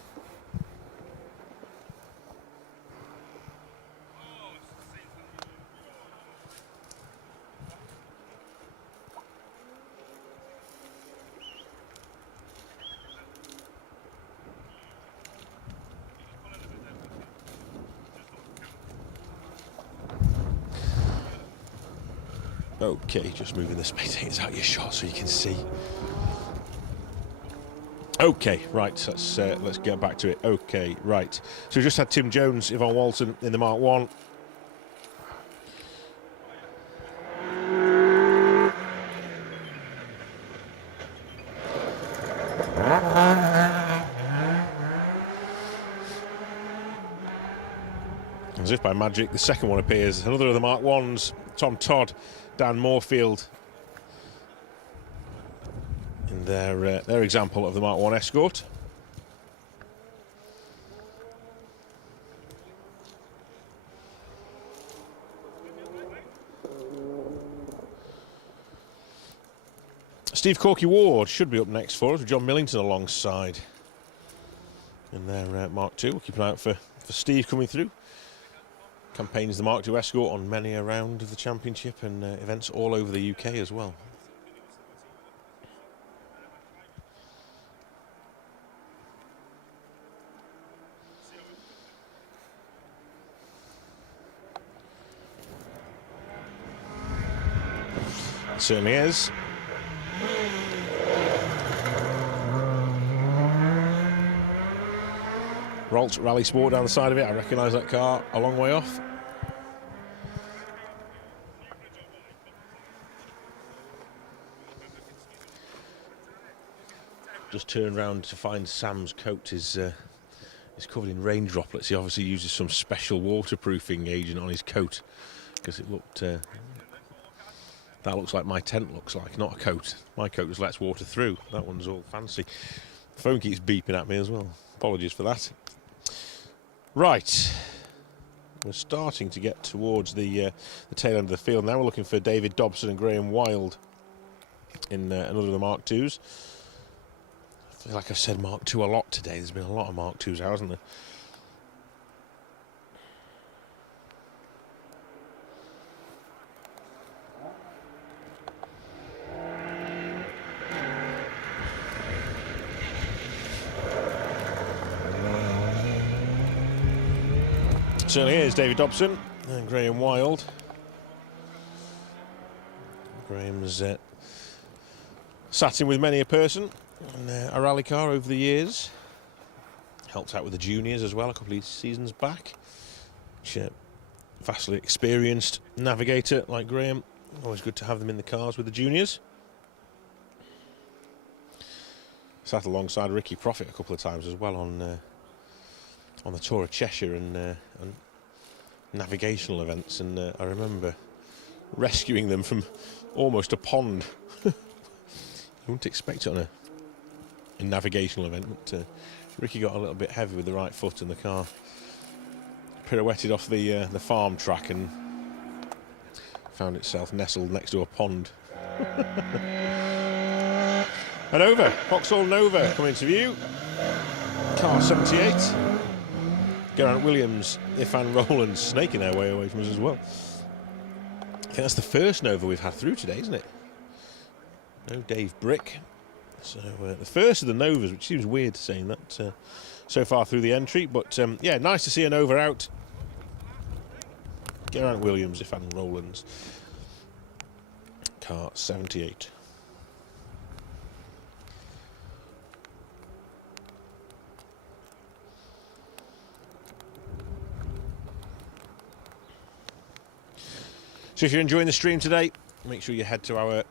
Okay, just moving the spectators out of your shot so you can see. Okay, right, let's get back to it. Okay, right. So we just had Tim Jones, Yvonne Walton in the Mark I. As if by magic, the second one appears. Another of the Mark Is, Tom Todd, Dan Moorfield, in their example of the Mark I Escort. Steve Corky Ward should be up next for us, with John Millington alongside in their Mark II. We'll keep an eye out for Steve coming through. Campaigns the Mark II Escort on many a round of the championship and events all over the UK as well. It certainly is. Ralt Rally Sport down the side of it. I recognise that car a long way off. Just turned round to find Sam's coat is covered in rain droplets. He obviously uses some special waterproofing agent on his coat because it looked. That looks like my tent looks like, not a coat. My coat just lets water through. That one's all fancy. The phone keeps beeping at me as well. Apologies for that. Right. We're starting to get towards the tail end of the field. Now we're looking for David Dobson and Graham Wild in another of the Mark IIs. I feel like I've said Mark II a lot today. There's been a lot of Mark IIs out, hasn't there? Certainly is David Dobson and Graham Wild. Graham's sat in with many a person in a rally car over the years. Helped out with the juniors as well a couple of seasons back. Vastly experienced navigator like Graham. Always good to have them in the cars with the juniors. Sat alongside Ricky Profit a couple of times as well on the Tour of Cheshire and navigational events, and I remember rescuing them from almost a pond. You wouldn't expect it on a navigational event, but Ricky got a little bit heavy with the right foot and the car pirouetted off the farm track and found itself nestled next to a pond. A Nova, Vauxhall Nova coming to view. Car 78. Geraint Williams, Ifan Rowland snaking their way away from us as well. I think that's the first Nova we've had through today, isn't it? No Dave Brick. So the first of the Novas, which seems weird saying that so far through the entry. But yeah, nice to see a Nova out. Geraint Williams, Ifan Rowlands. Car 78. So if you're enjoying the stream today, make sure you head to our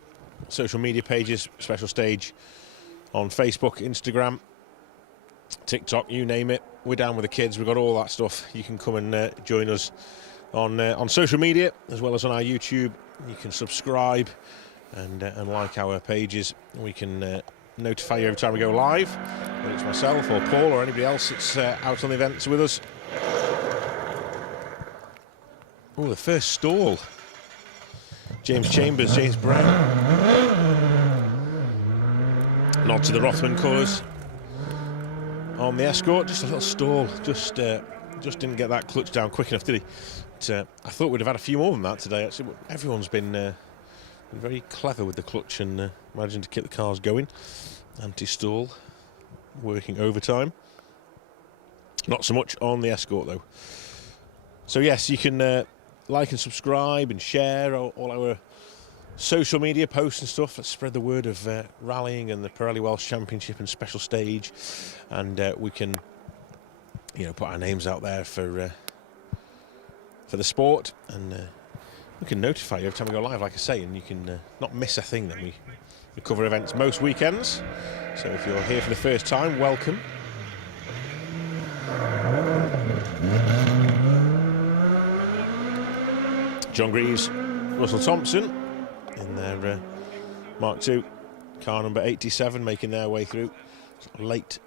social media pages, Special Stage on Facebook, Instagram, TikTok, you name it. We're down with the kids, we've got all that stuff. You can come and join us on social media as well as on our YouTube. You can subscribe and like our pages. We can notify you every time we go live, whether it's myself or Paul or anybody else that's out on the events with us. Oh, the first stall. James Chambers, James Brown. Nod to the Rothman colours on the Escort. Just a little stall. Just didn't get that clutch down quick enough, did he? But, I thought we'd have had a few more than that today. Actually, everyone's been very clever with the clutch and managing to keep the cars going. Anti-stall, working overtime. Not so much on the Escort though. So yes, you can like and subscribe and share all our social media posts and stuff. Let's spread the word of rallying and the Pirelli Welsh Championship and Special Stage, and we can, put our names out there for the sport, and we can notify you every time we go live, like I say, and you can not miss a thing. That we cover events most weekends. So if you're here for the first time, welcome. John Greaves, Russell Thompson in their Mark II car number 87, making their way through. Late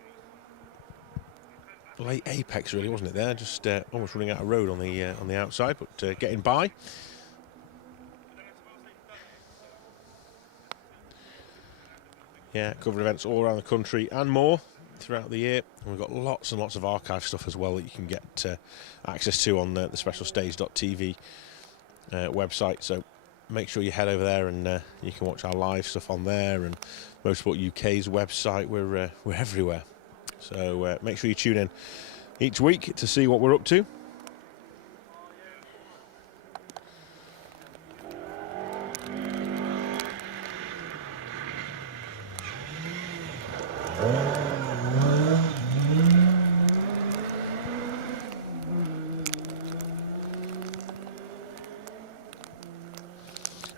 apex, really, wasn't it? There, just almost running out of road on the outside, but getting by. Yeah, cover events all around the country and more throughout the year. And we've got lots and lots of archive stuff as well that you can get access to on the specialstage.tv website. So make sure you head over there and you can watch our live stuff on there, and Motorsport UK's website. We're everywhere. So make sure you tune in each week to see what we're up to.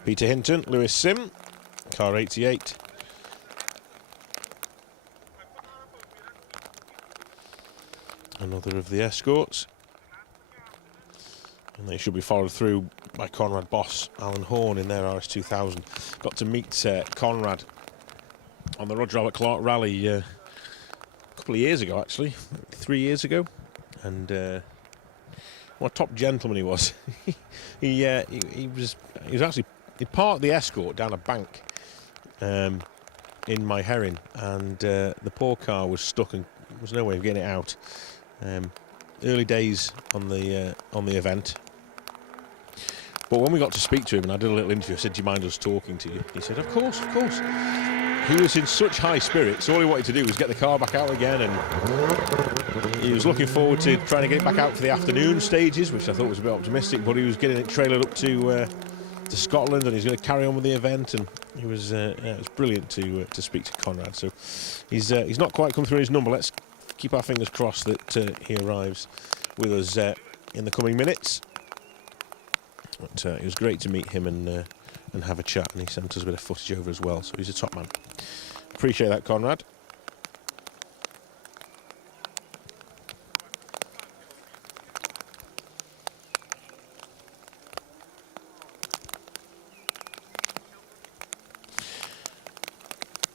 Peter Hinton, Lewis Sim, car 88. Another of the escorts. And they should be followed through by Conrad Boss, Alan Horn in their RS2000. Got to meet Conrad on the Roger Albert Clark Rally a couple of years ago, actually, 3 years ago. And what a top gentleman he was. he parked the escort down a bank in my Herring, and the poor car was stuck and there was no way of getting it out. Early days on the event. But when we got to speak to him and I did a little interview, I said, "Do you mind us talking to you?" He said, "Of course, of course." He was in such high spirits. All he wanted to do was get the car back out again, and he was looking forward to trying to get it back out for the afternoon stages, which I thought was a bit optimistic. But he was getting it trailered up to Scotland, and he's going to carry on with the event. And he was it was brilliant to speak to Conrad. So he's not quite come through his number. Let's keep our fingers crossed that he arrives with us in the coming minutes. But it was great to meet him and have a chat, and he sent us a bit of footage over as well, so he's a top man. Appreciate that, Conrad.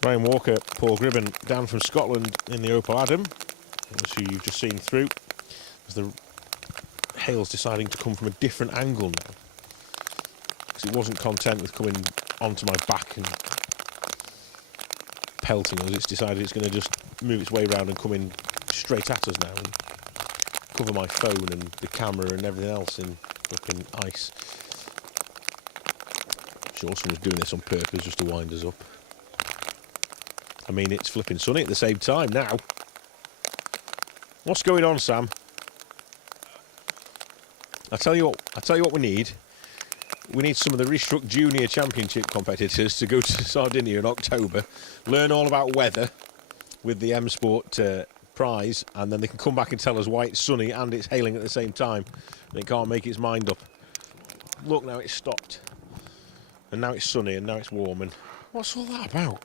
Ryan Walker, Paul Gribben down from Scotland in the Opel Adam, who you've just seen through, as the hail's deciding to come from a different angle now. It wasn't content with coming onto my back and pelting us. It's decided it's going to just move its way around and come in straight at us now and cover my phone and the camera and everything else up in ice. I'm sure someone's doing this on purpose just to wind us up. I mean, it's flipping sunny at the same time now. What's going on, Sam? I tell you what we need. We need some of the restruck junior championship competitors to go to Sardinia in October, learn all about weather with the M Sport prize, and then they can come back and tell us why it's sunny and it's hailing at the same time. And it can't make its mind up. Look, now it's stopped. And now it's sunny and now it's warm. And what's all that about?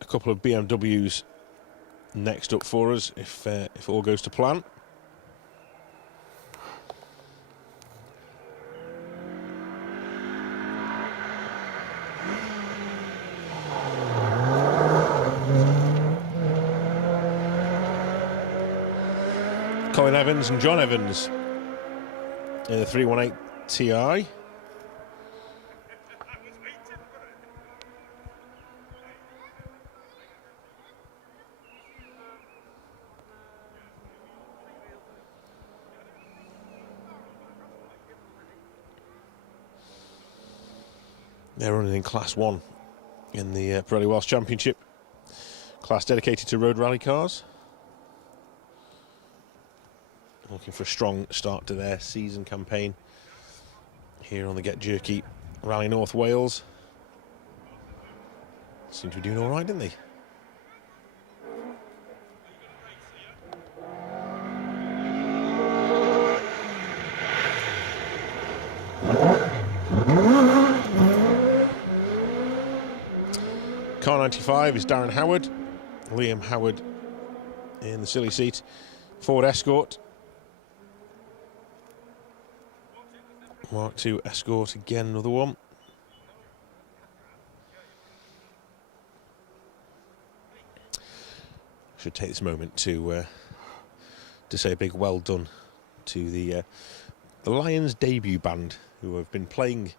A couple of BMWs next up for us if all goes to plan. Colin Evans and John Evans in the 318 Ti. They're running in Class 1 in the Pirelli Welsh Championship. Class dedicated to road rally cars. Looking for a strong start to their season campaign here on the Get Jerky Rally North Wales. Seem to be doing all right, didn't they? Car 95 is Darren Howard, Liam Howard in the silly seat, Ford Escort, Mark II Escort again, another one. Should take this moment to say a big well done to the Lions debut band who have been playing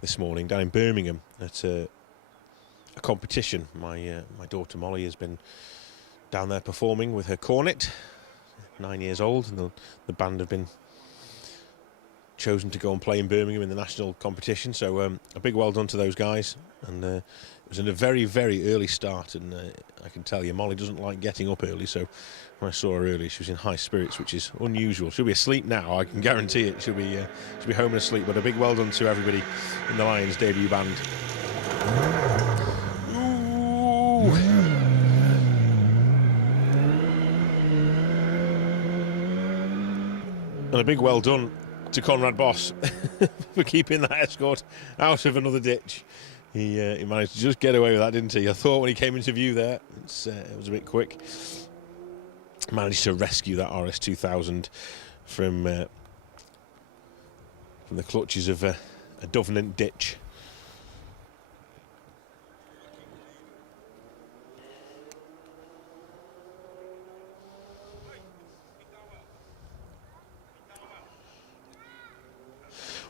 this morning down in Birmingham at a competition. My daughter Molly has been down there performing with her cornet, 9 years old, and the band have been chosen to go and play in Birmingham in the national competition. So a big well done to those guys, and it was in a very, very early start, and I can tell you Molly doesn't like getting up early, so when I saw her early she was in high spirits, which is unusual. She'll be asleep now, I can guarantee it. She'll be home and asleep, but a big well done to everybody in the Lions debut band. And a big well done to Conrad Boss for keeping that Escort out of another ditch. He managed to just get away with that, didn't he? I thought when he came into view there, it was a bit quick. Managed to rescue that RS2000 from the clutches of a Dovenant ditch.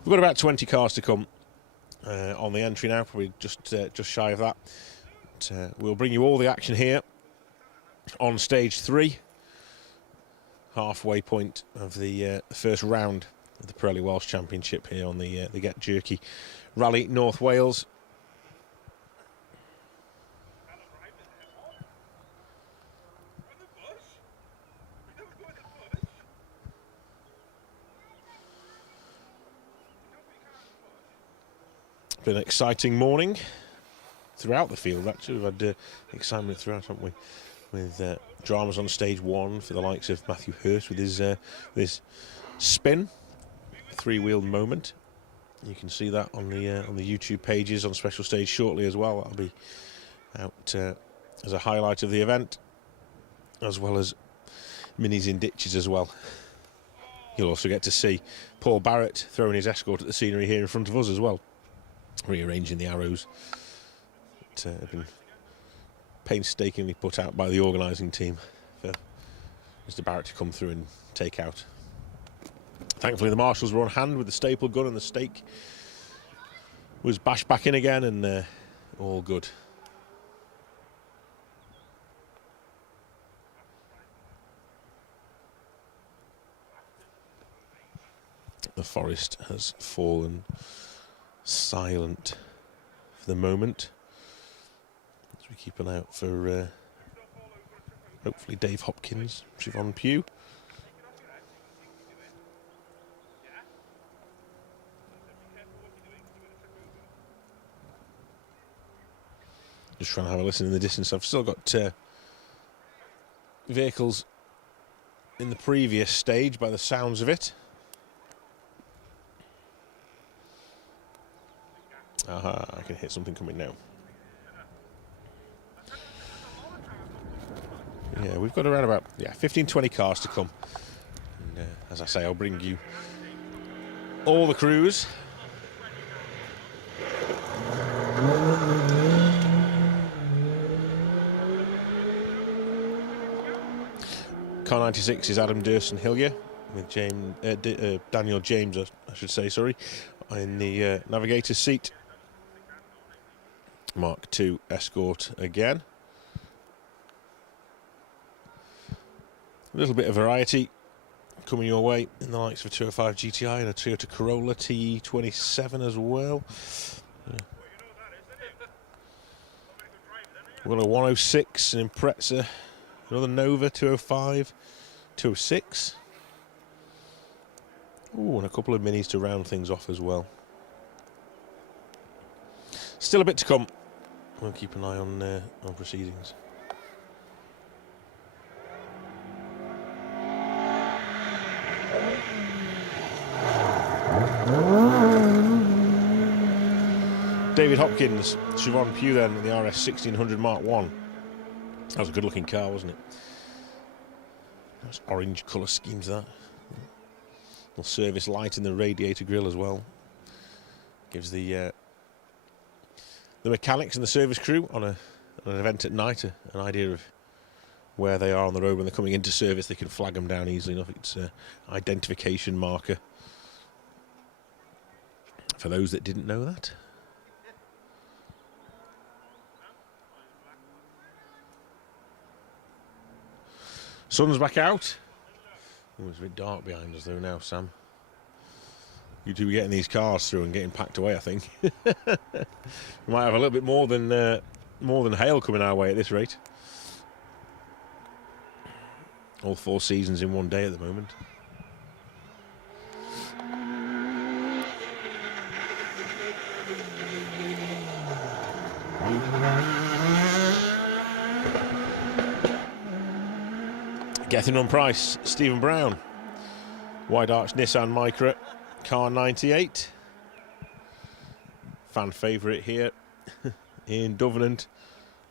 We've got about 20 cars to come on the entry now, probably just shy of that. But, we'll bring you all the action here on stage 3, halfway point of the first round of the Pirelli Welsh Championship here on the Get Jerky Rally North Wales. Been an exciting morning throughout the field, actually. We've had excitement throughout, haven't we? With dramas on stage 1 for the likes of Matthew Hurst with his spin, three-wheeled moment. You can see that on the YouTube pages on Special Stage shortly as well. That'll be out as a highlight of the event, as well as minis in ditches as well. You'll also get to see Paul Barrett throwing his Escort at the scenery here in front of us as well, rearranging the arrows that have been painstakingly put out by the organising team for Mr. Barrett to come through and take out. Thankfully the marshals were on hand with the staple gun, and the stake was bashed back in again, and all good. The forest has fallen silent for the moment, as we keep an eye out for hopefully Dave Hopkins, Siobhan Pugh. Just trying to have a listen in the distance. I've still got vehicles in the previous stage by the sounds of it. Aha, I can hit something coming now. Yeah, we've got around about 15-20 cars to come. And, as I say, I'll bring you all the crews. Car 96 is Adam Durson Hillier with Daniel James, I should say, sorry, in the navigator's seat. Mark II Escort again. A little bit of variety coming your way in the likes of a 205 GTI and a Toyota Corolla TE27 as well. Well, a 106, an Impreza, another Nova 205, 206. Ooh, and a couple of minis to round things off as well. Still a bit to come. We'll keep an eye on proceedings. David Hopkins, Siobhan Pugh then in the RS 1600 Mark 1. That was a good looking car, wasn't it? Nice orange colour scheme to that. Little service light in the radiator grille as well. Gives the mechanics and the service crew on an event at night an idea of where they are on the road when they're coming into service. They can flag them down easily enough. It's an identification marker for those that didn't know that. Sun's back out. Oh, it's a bit dark behind us though now, Sam. You two be getting these cars through and getting packed away, I think. We might have a little bit more than hail coming our way at this rate. All 4 seasons in one day at the moment. Getting on price, Stephen Brown. Wide arch Nissan Micra, car 98. Fan favourite here in Duvenant.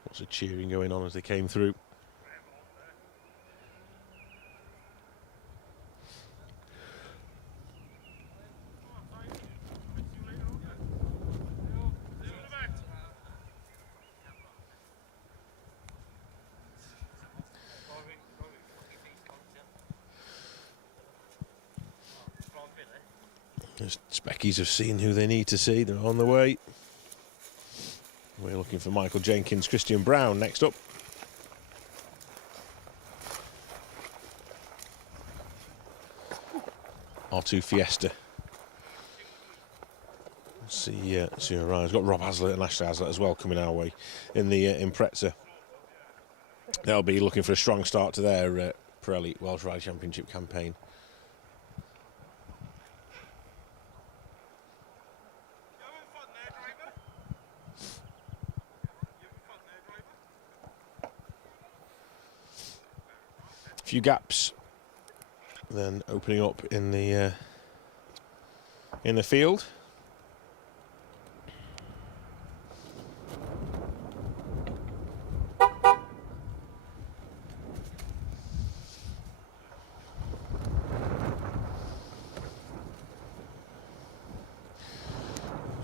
Lots of cheering going on as they came through. The Speckies have seen who they need to see. They're on the way. We're looking for Michael Jenkins, Christian Brown next up. R2 Fiesta. See who arrives. Got Rob Hazlitt and Ashley Hazlitt as well coming our way in the Impreza. They'll be looking for a strong start to their Pirelli Welsh Rally Championship campaign. Few gaps, then opening up in the field.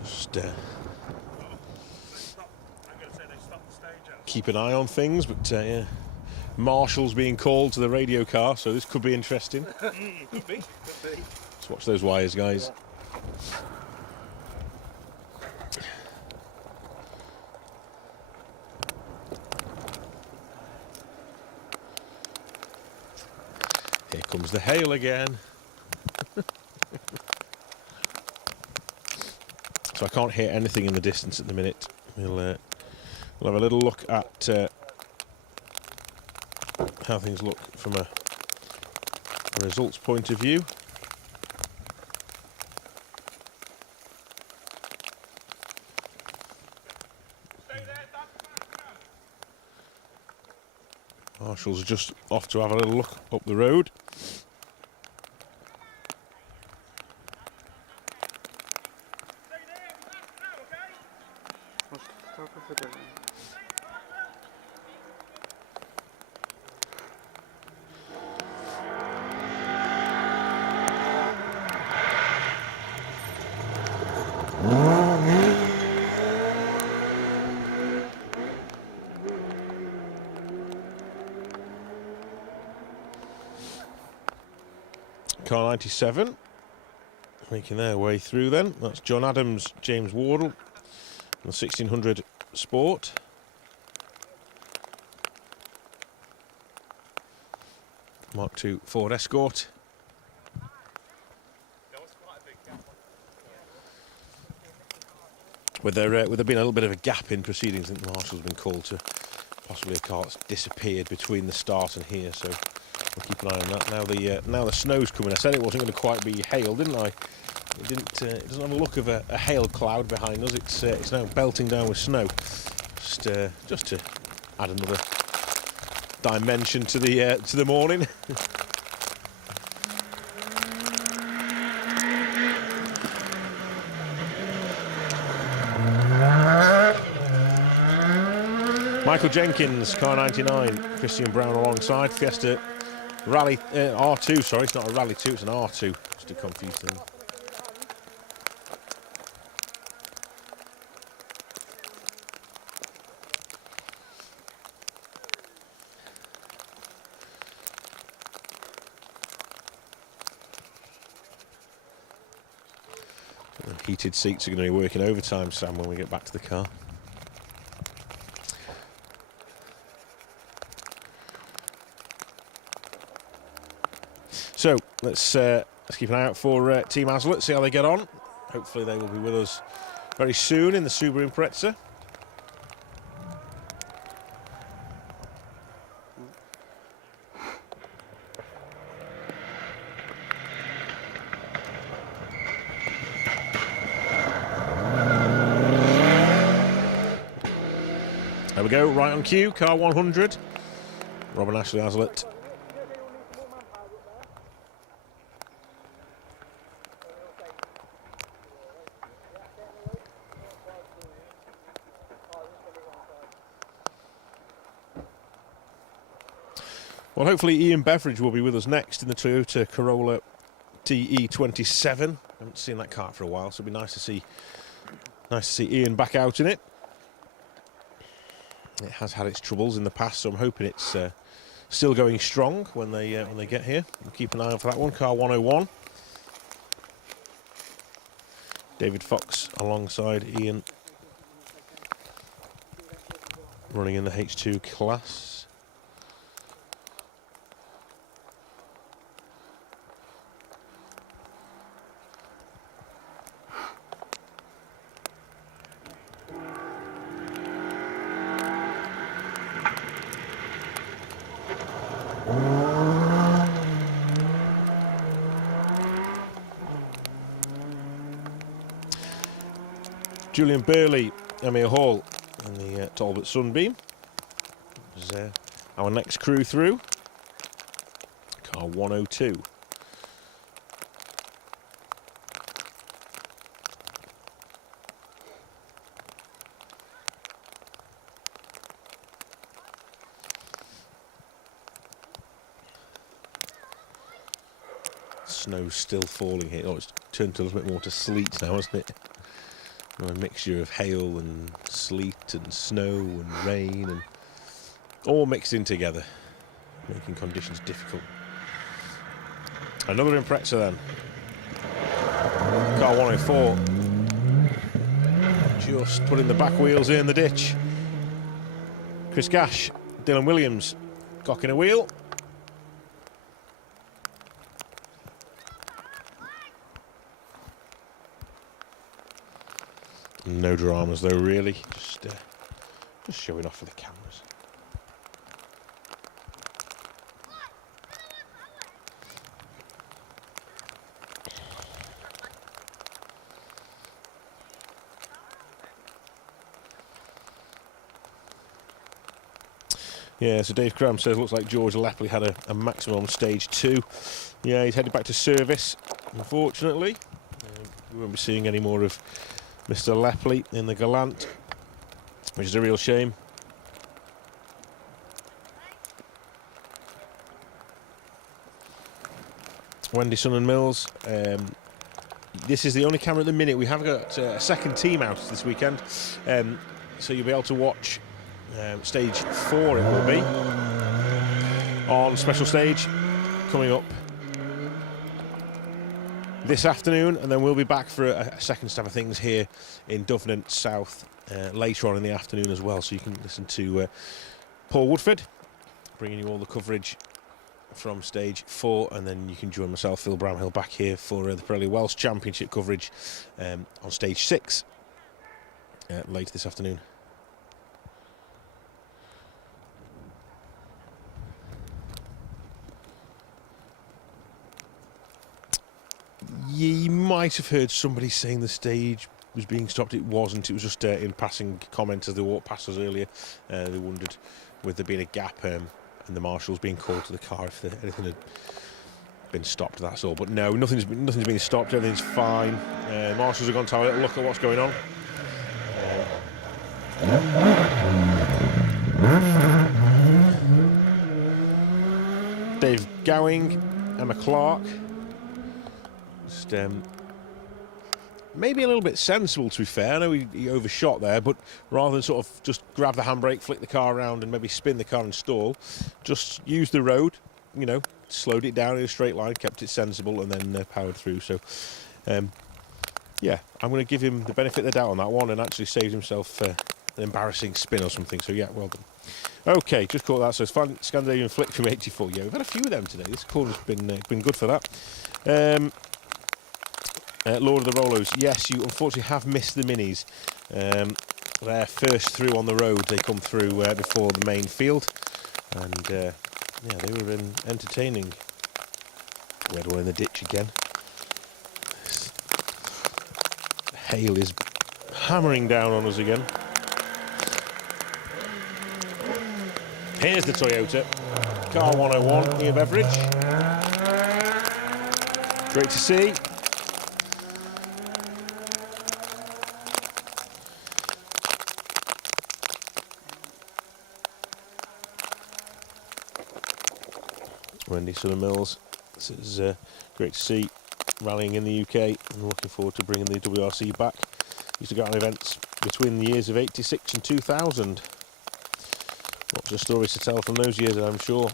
Just keep an eye on things, but yeah. Marshall's being called to the radio car, so this could be interesting. Could be. Let's watch those wires, guys. Here comes the hail again. So I can't hear anything in the distance at the minute. We'll have a little look at how things look from a results point of view. Marshall's just off to have a little look up the road. Car 97 making their way through then. That's John Adams, James Wardle, the 1600 Sport. Mark II Ford Escort. With there being a little bit of a gap in proceedings, I think the Marshall's been called to possibly a car that's disappeared between the start and here, so we'll keep an eye on that. Now the snow's coming. I said it wasn't going to quite be hail, didn't I? It didn't. It doesn't have a look of a hail cloud behind us. It's now belting down with snow. Just to add another dimension to the morning. Michael Jenkins, car 99, Christian Brown alongside. Fiesta Rally R2, sorry, it's not a Rally 2, it's an R2, just to confuse things. The heated seats are going to be working overtime, Sam, when we get back to the car. So let's keep an eye out for Team Hazlitt, see how they get on. Hopefully they will be with us very soon in the Subaru Impreza. There we go, right on cue, car 100. Rob and Ashley Hazlitt. Well, hopefully Ian Beveridge will be with us next in the Toyota Corolla TE27. I haven't seen that car for a while, so it'll be nice to see Ian back out in it. It has had its troubles in the past, so I'm hoping it's still going strong when they get here. We'll keep an eye out for that one. Car 101. David Fox alongside Ian, running in the H2 class. Julian Burley, Emir Hall, and the Talbot Sunbeam. Is our next crew through. Car 102. Snow's still falling here. Oh, it's turned a little bit more to sleet now, hasn't it? A mixture of hail and sleet and snow and rain, and all mixed in together, making conditions difficult. Another Impreza then. Car 104. Just putting the back wheels in the ditch. Chris Gash, Dylan Williams, cocking a wheel. No dramas though, really. Just showing off for the cameras. Yeah, so Dave Cram says looks like George Lepley had a maximum on stage 2. Yeah, he's headed back to service, unfortunately. We won't be seeing any more of Mr. Lepley in the Galant, which is a real shame. Wendy Sun and Mills. This is the only camera at the minute. We have got a second team out this weekend, so you'll be able to watch stage 4. It will be on special stage coming up this afternoon, and then we'll be back for a second stab of things here in Duvenant South later on in the afternoon as well, so you can listen to Paul Woodford bringing you all the coverage from stage 4, and then you can join myself, Phil Bramhill, back here for the Pirelli Welsh Championship coverage on stage 6 later this afternoon. You might have heard somebody saying the stage was being stopped. It wasn't. It was just in passing comment as they walked past us earlier. They wondered whether there being a gap and the marshals being called to the car if anything had been stopped. That's all. But no, nothing's been stopped. Everything's fine. Marshals are going to have a little look at what's going on. Dave Gowing, Emma Clark. Just maybe a little bit sensible, to be fair. I know he overshot there, but rather than sort of just grab the handbrake, flick the car around and maybe spin the car and stall, just use the road, you know, slowed it down in a straight line, kept it sensible, and then powered through. So yeah, I'm going to give him the benefit of the doubt on that one, and actually saved himself an embarrassing spin or something. So yeah, well done. Okay, just caught that. So it's Scandinavian Flick from 84. Yeah, we've had a few of them today. This corner's been good for that. Lord of the Rollos, yes, you unfortunately have missed the minis. They're first through on the road. They come through before the main field, and yeah, they were entertaining. We had one in the ditch again. This hail is hammering down on us again. Here's the Toyota Car 101, Ian Beveridge. Great to see. Wendy Mills. This is great to see rallying in the UK, and looking forward to bringing the WRC back. Used to go on events between the years of 86 and 2000. Lots of stories to tell from those years, I'm sure.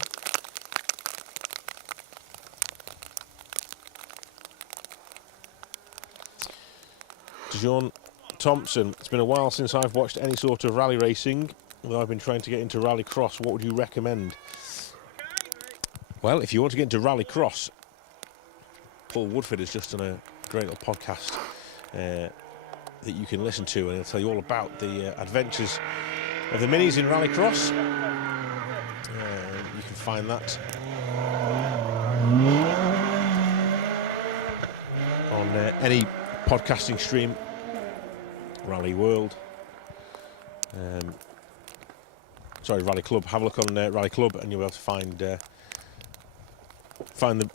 John Thompson, it's been a while since I've watched any sort of rally racing, although I've been trying to get into rallycross. What would you recommend? Well, if you want to get into rallycross, Paul Woodford has just done a great little podcast that you can listen to, and he'll tell you all about the adventures of the minis in rallycross. You can find that on any podcasting stream. Rally World, Rally Club. Have a look on Rally Club, and you'll be able to find the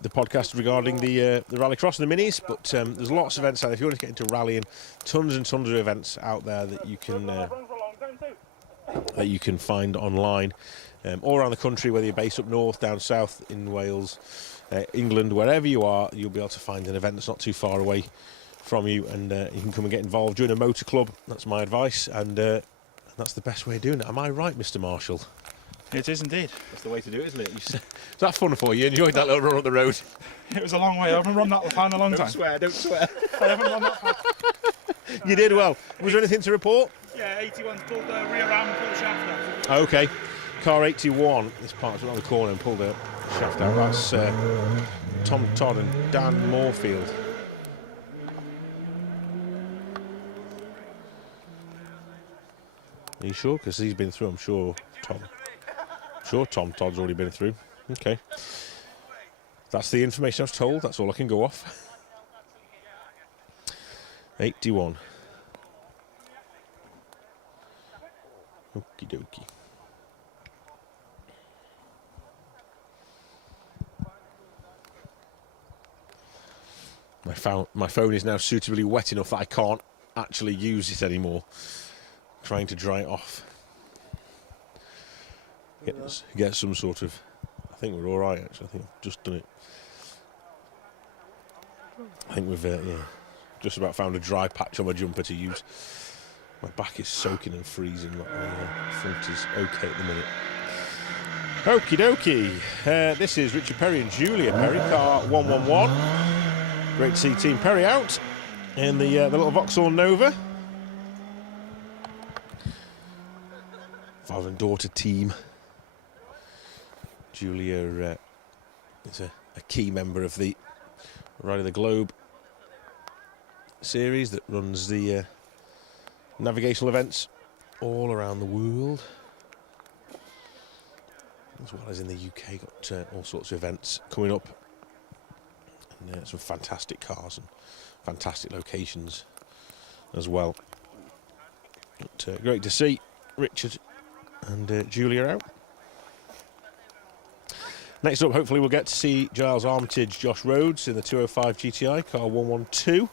podcast regarding the rallycross and the minis. But there's lots of events out there. If you want to get into rallying, tons and tons of events out there that you can find online, all around the country. Whether you're based up north, down south, in Wales, England, wherever you are, you'll be able to find an event that's not too far away from you, and you can come and get involved. Join a motor club. That's my advice, and that's the best way of doing it. Am I right, Mr. Marshall? It is indeed. That's the way to do it, isn't it? Is that fun for you? Enjoyed that little run up the road? It was a long way. I haven't run that far in a long time. Don't swear. I haven't run that far. You did well. Was there anything to report? Yeah, 81's pulled the rear arm and pulled the shaft out. Okay. Car 81, this part's around the corner and pulled the shaft out. That's Tom Todd and Dan Moorfield. Are you sure? Because he's been through, I'm sure, Tom Todd's already been through. Okay. That's the information I was told. That's all I can go off. 81. Okie dokie. My phone is now suitably wet enough that I can't actually use it anymore. Trying to dry it off. Get some sort of... I think we're all right, actually. I think I've just done it. I think we've just about found a dry patch on my jumper to use. My back is soaking and freezing. My front is okay at the minute. Okie dokie. This is Richard Perry and Julia Perry, car 111. Great to see Team Perry out in the little Vauxhall Nova. Father and daughter team. Julia is a key member of the Ride of the Globe series that runs the navigational events all around the world, as well as in the UK. Got all sorts of events coming up, and some fantastic cars and fantastic locations as well. But, great to see Richard and Julia out. Next up, hopefully we'll get to see Giles Armitage, Josh Rhodes in the 205 GTI, car 112.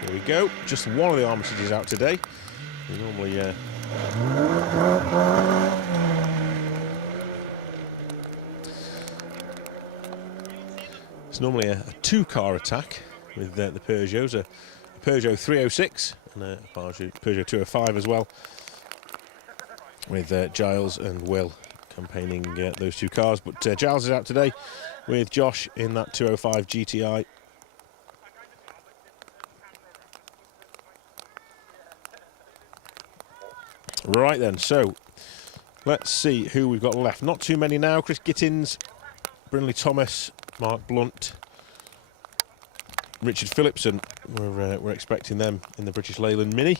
There we go. Just one of the Armitages out today. We normally... It's normally a two-car attack with the Peugeots, a Peugeot 306 and a Peugeot 205 as well, with Giles and Will campaigning those two cars. But Giles is out today with Josh in that 205 GTI. Right then, so let's see who we've got left. Not too many now. Chris Gittins, Brindley Thomas, Mark Blunt, Richard Phillipson. We're expecting them in the British Leyland Mini.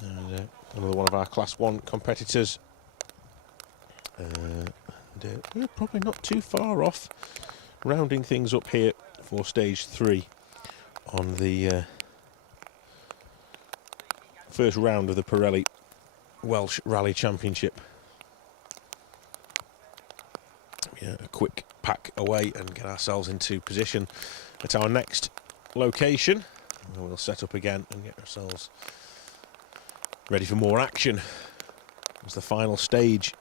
And, another one of our Class 1 competitors. We're probably not too far off, rounding things up here for Stage 3 on the first round of the Pirelli Welsh Rally Championship. Yeah, a quick pack away and get ourselves into position at our next location. We'll set up again and get ourselves ready for more action. It's the final stage.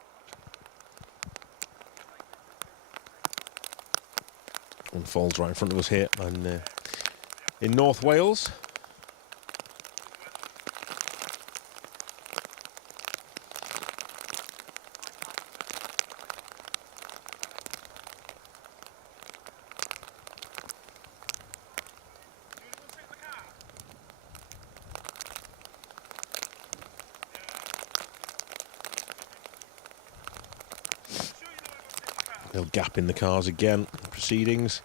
Unfolds right in front of us here and in North Wales. Little gap in the cars again. Proceedings.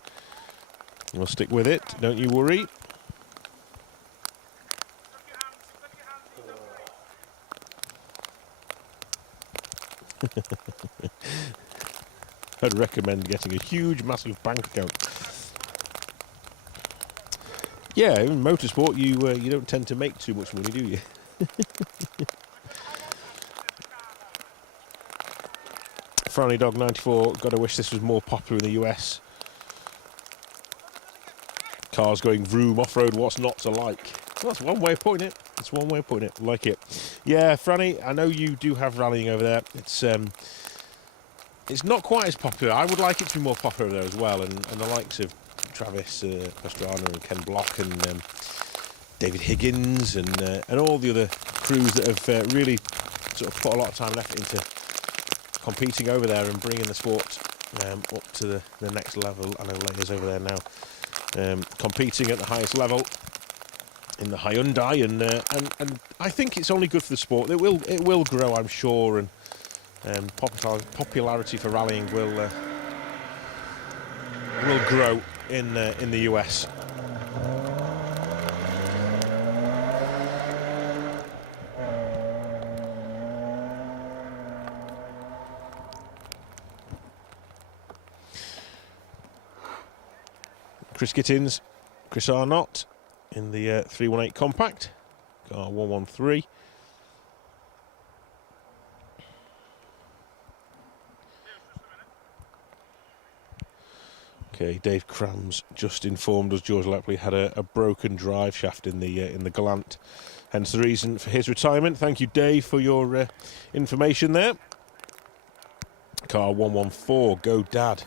We'll stick with it. Don't you worry. I'd recommend getting a huge, massive bank account. Yeah, in motorsport, you don't tend to make too much money, do you? Frowny Dog 94, gotta wish this was more popular in the US. Cars going vroom, off-road, what's not to like? Well, that's one way of putting it. That's one way of putting it. Like it. Yeah, Franny, I know you do have rallying over there. It's not quite as popular. I would like it to be more popular there as well. And the likes of Travis Pastrana and Ken Block and David Higgins and all the other crews that have really sort of put a lot of time and effort into competing over there and bringing the sport up to the next level. I know Leia's over there now, competing at the highest level in the Hyundai, and I think it's only good for the sport. It will grow, I'm sure, and popularity for rallying will grow in the US. Chris Gittins, Chris Arnott in the 318 Compact, car 113. Okay, Dave Crams just informed us George Lepley had a broken drive shaft in the Galant, hence the reason for his retirement. Thank you, Dave, for your information there. Car 114, go Dad.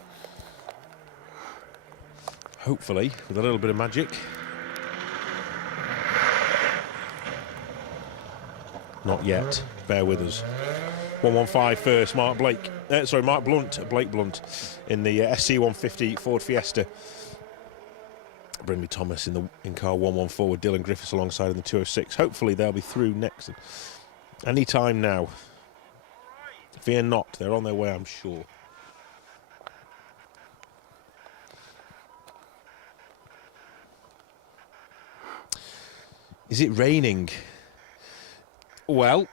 Hopefully, with a little bit of magic. Not yet. Bear with us. 115 first. Mark Blunt. Blake Blunt in the SC150 Ford Fiesta. Brindley Thomas in car 114 with Dylan Griffiths alongside in the 206. Hopefully, they'll be through next. Any time now. Fear not. They're on their way, I'm sure. Is it raining? Well,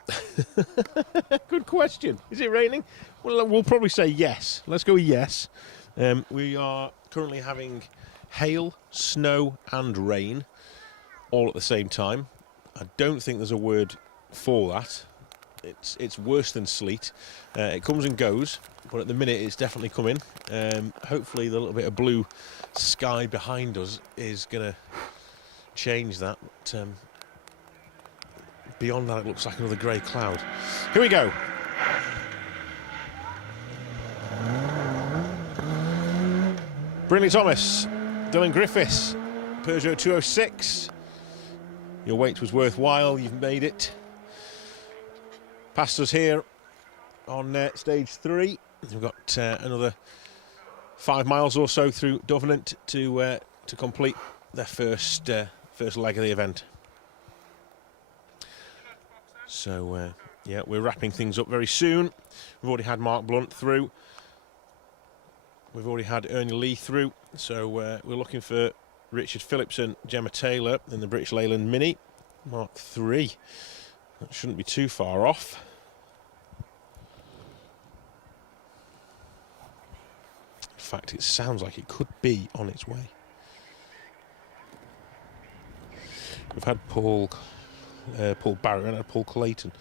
good question. Is it raining? Well, we'll probably say yes. Let's go with yes. We are currently having hail, snow and rain all at the same time. I don't think there's a word for that. It's worse than sleet. It comes and goes, but at the minute it's definitely coming. Hopefully the little bit of blue sky behind us is going to change that. But, beyond that, it looks like another grey cloud. Here we go. Brindley Thomas, Dylan Griffiths, Peugeot 206. Your wait was worthwhile, you've made it. Past us here on stage 3. We've got another 5 miles or so through Dovenant to complete their first leg of the event. So, yeah, we're wrapping things up very soon. We've already had Mark Blunt through. We've already had Ernie Lee through. So, we're looking for Richard Phillipson, Gemma Taylor in the British Leyland Mini. Mark 3. That shouldn't be too far off. In fact, it sounds like it could be on its way. We've had Paul Barrett and Paul Clayton.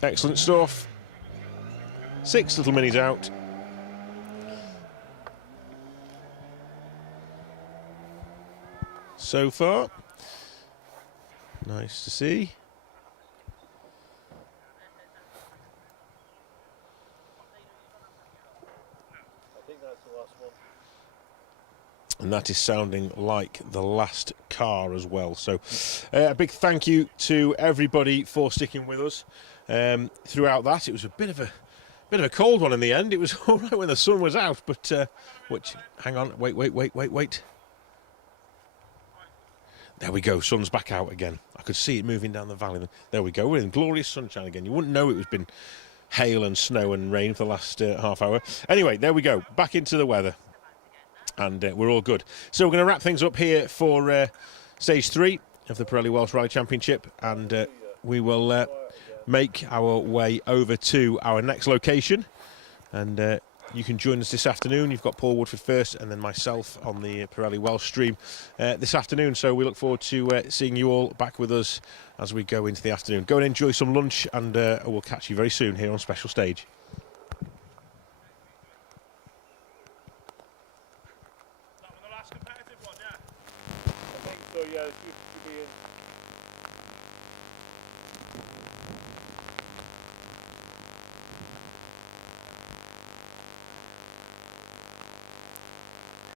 Excellent stuff. 6 little minis out. so far. Nice to see. And that is sounding like the last car as well. So a big thank you to everybody for sticking with us throughout that. It was a bit of a cold one in the end. It was all right when the sun was out, but hang on, wait. There we go, sun's back out again. I could see it moving down the valley. There we go, we're in glorious sunshine again. You wouldn't know it was been hail and snow and rain for the last half hour. Anyway, there we go, back into the weather. And we're all good. So we're going to wrap things up here for stage 3 of the Pirelli Welsh Rally Championship, and we will make our way over to our next location. And you can join us this afternoon. You've got Paul Woodford first, and then myself on the Pirelli Welsh stream this afternoon. So we look forward to seeing you all back with us as we go into the afternoon. Go and enjoy some lunch, and we'll catch you very soon here on Special Stage.